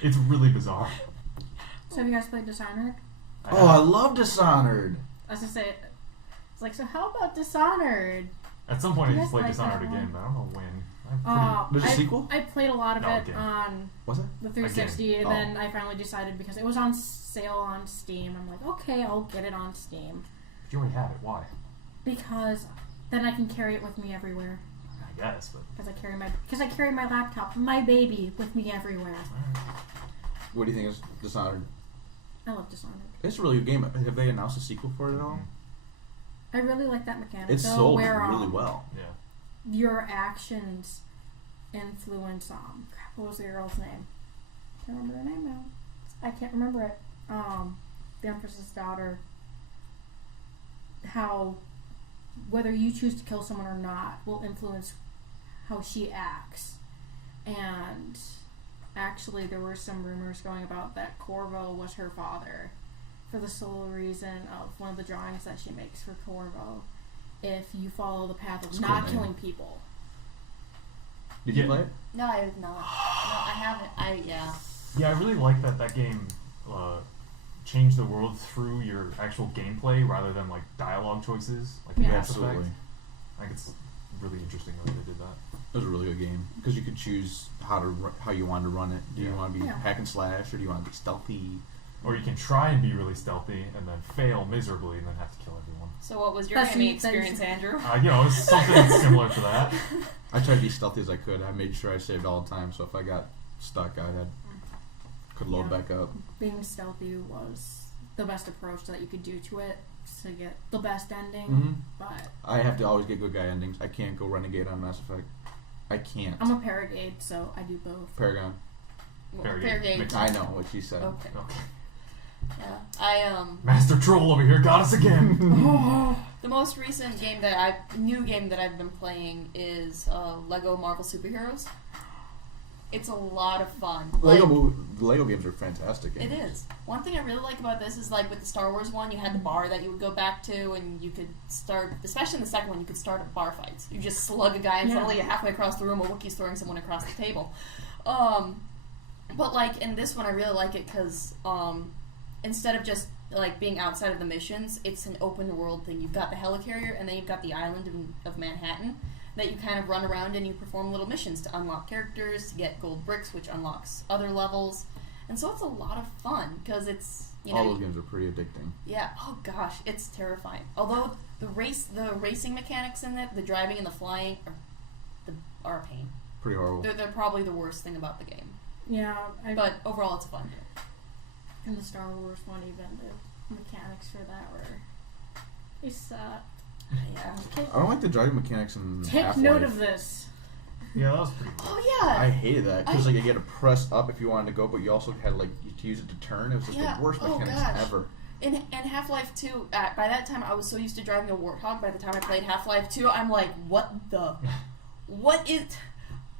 It's really bizarre. So have you guys played Dishonored? Oh, I love Dishonored. I was gonna say, it's like, so how about Dishonored? At some point, I You just guys played like Dishonored that again, one? but I don't know when. I'm There's a I- sequel? I played a lot of No, it again. on Was it? the 360, Again. and then I finally decided because it was on sale on Steam. I'm like, okay, I'll get it on Steam But you already have it. Why? because then I can carry it with me everywhere. I guess, but Because I carry my laptop, my baby, with me everywhere. What do you think is Dishonored? I love Dishonored. It's a really good game. Have they announced a sequel for it at all? I really like that mechanic. It's though, sold where, really well. yeah. Your actions influence. Crap, what was the girl's name? Can't remember her name now. I can't remember it. The Empress's daughter. How whether you choose to kill someone or not will influence how she acts. And actually, there were some rumors going about that Corvo was her father, for the sole reason of one of the drawings that she makes for Corvo. If you follow the path of That's not cool, killing people. Did you Yeah. play it? No, I have not. No, I haven't. Yeah, I really like that game changed the world through your actual gameplay rather than like dialogue choices. Like Yeah. Mass Absolutely. Effect. I think it's really interesting the way they did that. It was a really good game because you could choose how you wanted to run it. Do you Yeah. want to be Yeah. hack and slash, or do you want to be stealthy? Or you can try and be really stealthy and then fail miserably and then have to kill everyone. So what was your That's gaming you- that experience, is- Andrew? It's something similar to that. I tried to be stealthy as I could. I made sure I saved all the time, so if I got stuck, could load Yeah. back up. Being stealthy was the best approach that you could do to it to get the best ending. Mm-hmm. But I have to always get good guy endings. I can't go Renegade on Mass Effect. I can't. I'm a Paragade, so I do both. Paragon. Fair game. game. I know what she said. Okay. Okay. Yeah. Master Troll over here got us again. The most recent new game that I've been playing is Lego Marvel Superheroes. It's a lot of fun. The Lego games are fantastic. It games. is. One thing I really like about this is like with the Star Wars one, you had the bar that you would go back to, and you could start, especially in the second one, you could start at bar fights. You just slug a guy, and suddenly halfway across the room, a Wookiee's throwing someone across the table. But like in this one, I really like it because instead of just like being outside of the missions, it's an open world thing. You've got the helicarrier, and then you've got the island of Manhattan that you kind of run around and you perform little missions to unlock characters, to get gold bricks, which unlocks other levels. And so it's a lot of fun because it's, All those games are pretty addicting. yeah. Oh gosh, it's terrifying. Although the racing mechanics in it, the driving and the flying are a pain. Pretty horrible. They're probably the worst thing about the game. Yeah, But overall, it's fun. in the Star Wars one, even the mechanics for that were they suck. Yeah. I don't like the driving mechanics in Take Half-Life. note of this. Yeah, that was pretty good. Oh yeah. I hated that because like you had to press up if you wanted to go, but you also had like to use it to turn. It was just Yeah. the worst Oh, mechanics gosh. ever. In Half-Life 2, by that time I was so used to driving a Warthog. By the time I played Half-Life 2, I'm like, what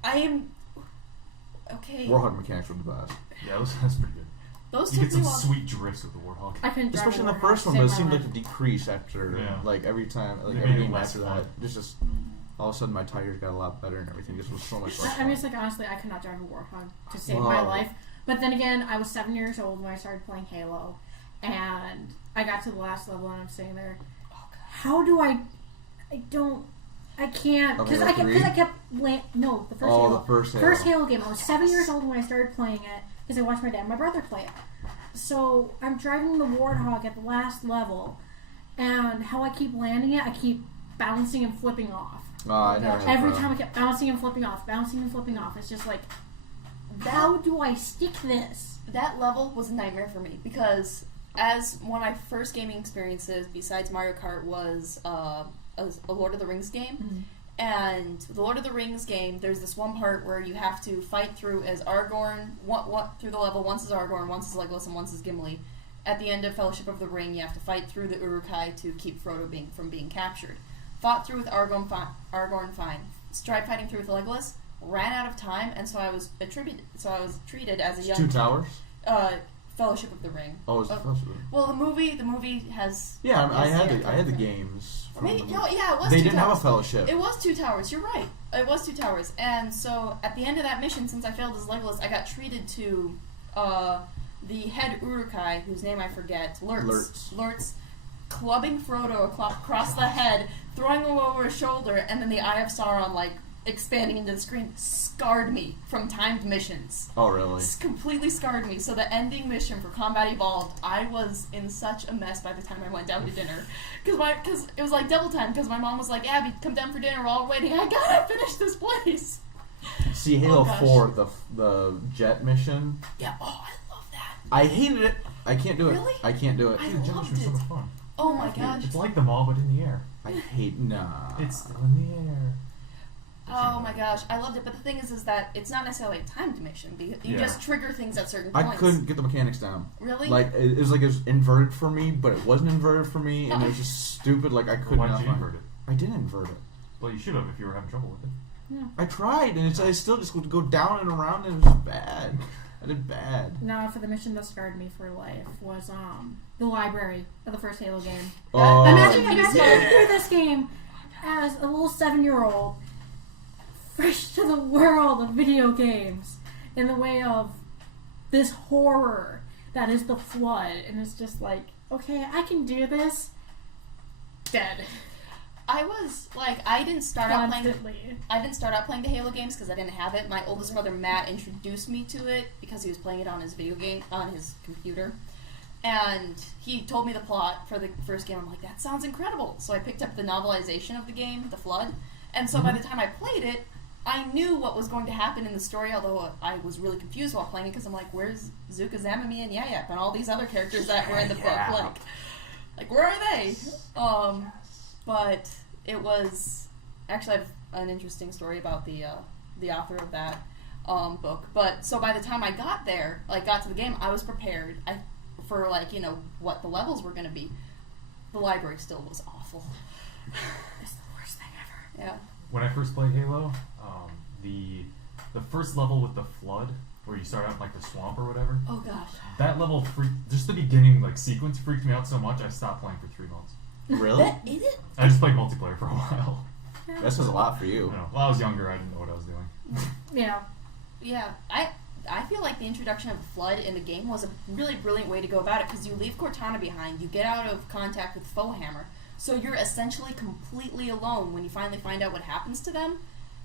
I am. Okay. Warhog mechanics were the best. Yeah, that's pretty good. Those You took get some me while. sweet drifts with the Warthog. I couldn't drive Especially in a the Warthog first to one, save but it my seemed life. like to decrease after Yeah. like every time, like They every made it game less after fun. that. Just all of a sudden my tires got a lot better and everything just was so much less I fun. mean, it's like honestly, I could not drive a Warthog to save my Whoa. life. But then again, I was 7 years old when I started playing Halo, and I got to the last level, and I'm sitting there. Oh god. how do I can't, because I kept no, the first Halo. The first Halo. First Halo game. I was 7 years old when I started playing it, because I watched my dad and my brother play it. So I'm driving the Warthog at the last level, and how I keep landing it, I keep bouncing and flipping off. Every time I kept bouncing and flipping off. It's just like, how do I stick this? That level was a nightmare for me, because as one of my first gaming experiences, besides Mario Kart, was a Lord of the Rings game. Mm-hmm. And the Lord of the Rings game, there's this one part where you have to fight through as Aragorn, through the level, once as Aragorn, once as Legolas, and once as Gimli. At the end of Fellowship of the Ring, you have to fight through the Uruk-hai to keep Frodo from being captured. Fought through with Aragorn fine. Tried fighting through with Legolas, ran out of time, and so I was treated as a young... 2 towers? Fellowship of the Ring. Oh, it's Fellowship of the Ring. Well, the movie has... Yeah, I had the games. Maybe, no, yeah, it was They 2 didn't towers. have a fellowship. It was 2 towers, you're right. It was 2 towers. And so, at the end of that mission, since I failed as Legolas, I got treated to the head Uruk-hai, whose name I forget, Lurtz, clubbing Frodo across the head, throwing him over his shoulder, and then the Eye of Sauron, like, expanding into the screen, scarred me from timed missions. Oh, really? Completely scarred me. So the ending mission for Combat Evolved, I was in such a mess by the time I went down to dinner. Because it was like double time, because my mom was like, Abby, come down for dinner, we're all waiting. I gotta finish this place. See, Halo 4, the jet mission. Yeah, oh, I love that. I hated it. I can't do it. Really? I can't do it. I Dude, jet loved missions are so it. much fun. Oh my gosh. It's like the mall, but in the air. I hate... Nah. It's still in the air. Oh my gosh, I loved it. But the thing is that it's not necessarily a timed mission. You just trigger things at certain points. I couldn't get the mechanics down. Really? Like, it was inverted for me, but it wasn't inverted for me, and it was just stupid. Like, I couldn't... Why did you invert it? I didn't invert it. Well, you should have if you were having trouble with it. Yeah. I tried, and I still just would go down and around, and it was bad. I did bad. No, for the mission that scarred me for life was the library of the first Halo game. Oh, Imagine going through this game as a little 7-year-old, fresh to the world of video games, in the way of this horror that is the Flood, and it's just like, okay, I can do this. Dead. I was like, I didn't start out Constantly. playing the Halo games because I didn't have it. My oldest brother Matt introduced me to it because he was playing it on his computer, and he told me the plot for the first game. I'm like, that sounds incredible. So I picked up the novelization of the game, The Flood, and so by the time I played it, I knew what was going to happen in the story. Although I was really confused while playing it because I'm like, where's Zuka, Zamami, and Yayap, and all these other characters that were in the book? Like where are they? But it was... Actually, I have an interesting story about the author of that book. But, so by the time I got there, got to the game, I was prepared for, what the levels were going to be. The library still was awful. It's the worst thing ever. Yeah. When I first played Halo, the first level with the Flood, where you start out in, the swamp or whatever. Oh, gosh. That level just the beginning, sequence freaked me out so much, I stopped playing for 3 months. Really? Is it? I just played multiplayer for a while. That says a lot for you. Well, I was younger. I didn't know what I was doing. Yeah. Yeah. I feel like the introduction of Flood in the game was a really brilliant way to go about it, because you leave Cortana behind, you get out of contact with Foehammer, so you're essentially completely alone when you finally find out what happens to them.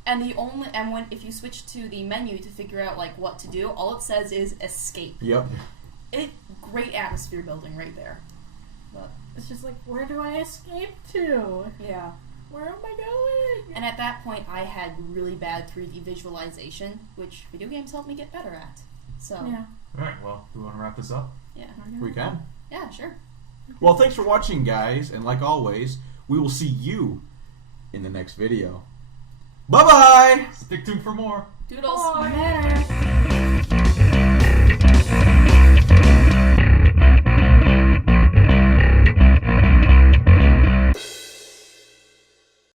And if you switch to the menu to figure out what to do, all it says is escape. Yep. Great atmosphere building right there. But it's just like, where do I escape to? Yeah. Where am I going? And at that point, I had really bad 3D visualization, which video games helped me get better at. So yeah. All right. Well, do we want to wrap this up? Yeah. We can. Yeah, sure. Well, thanks for watching, guys, and like always, we will see you in the next video. Bye-bye! Stick tuned for more. Doodles. Later.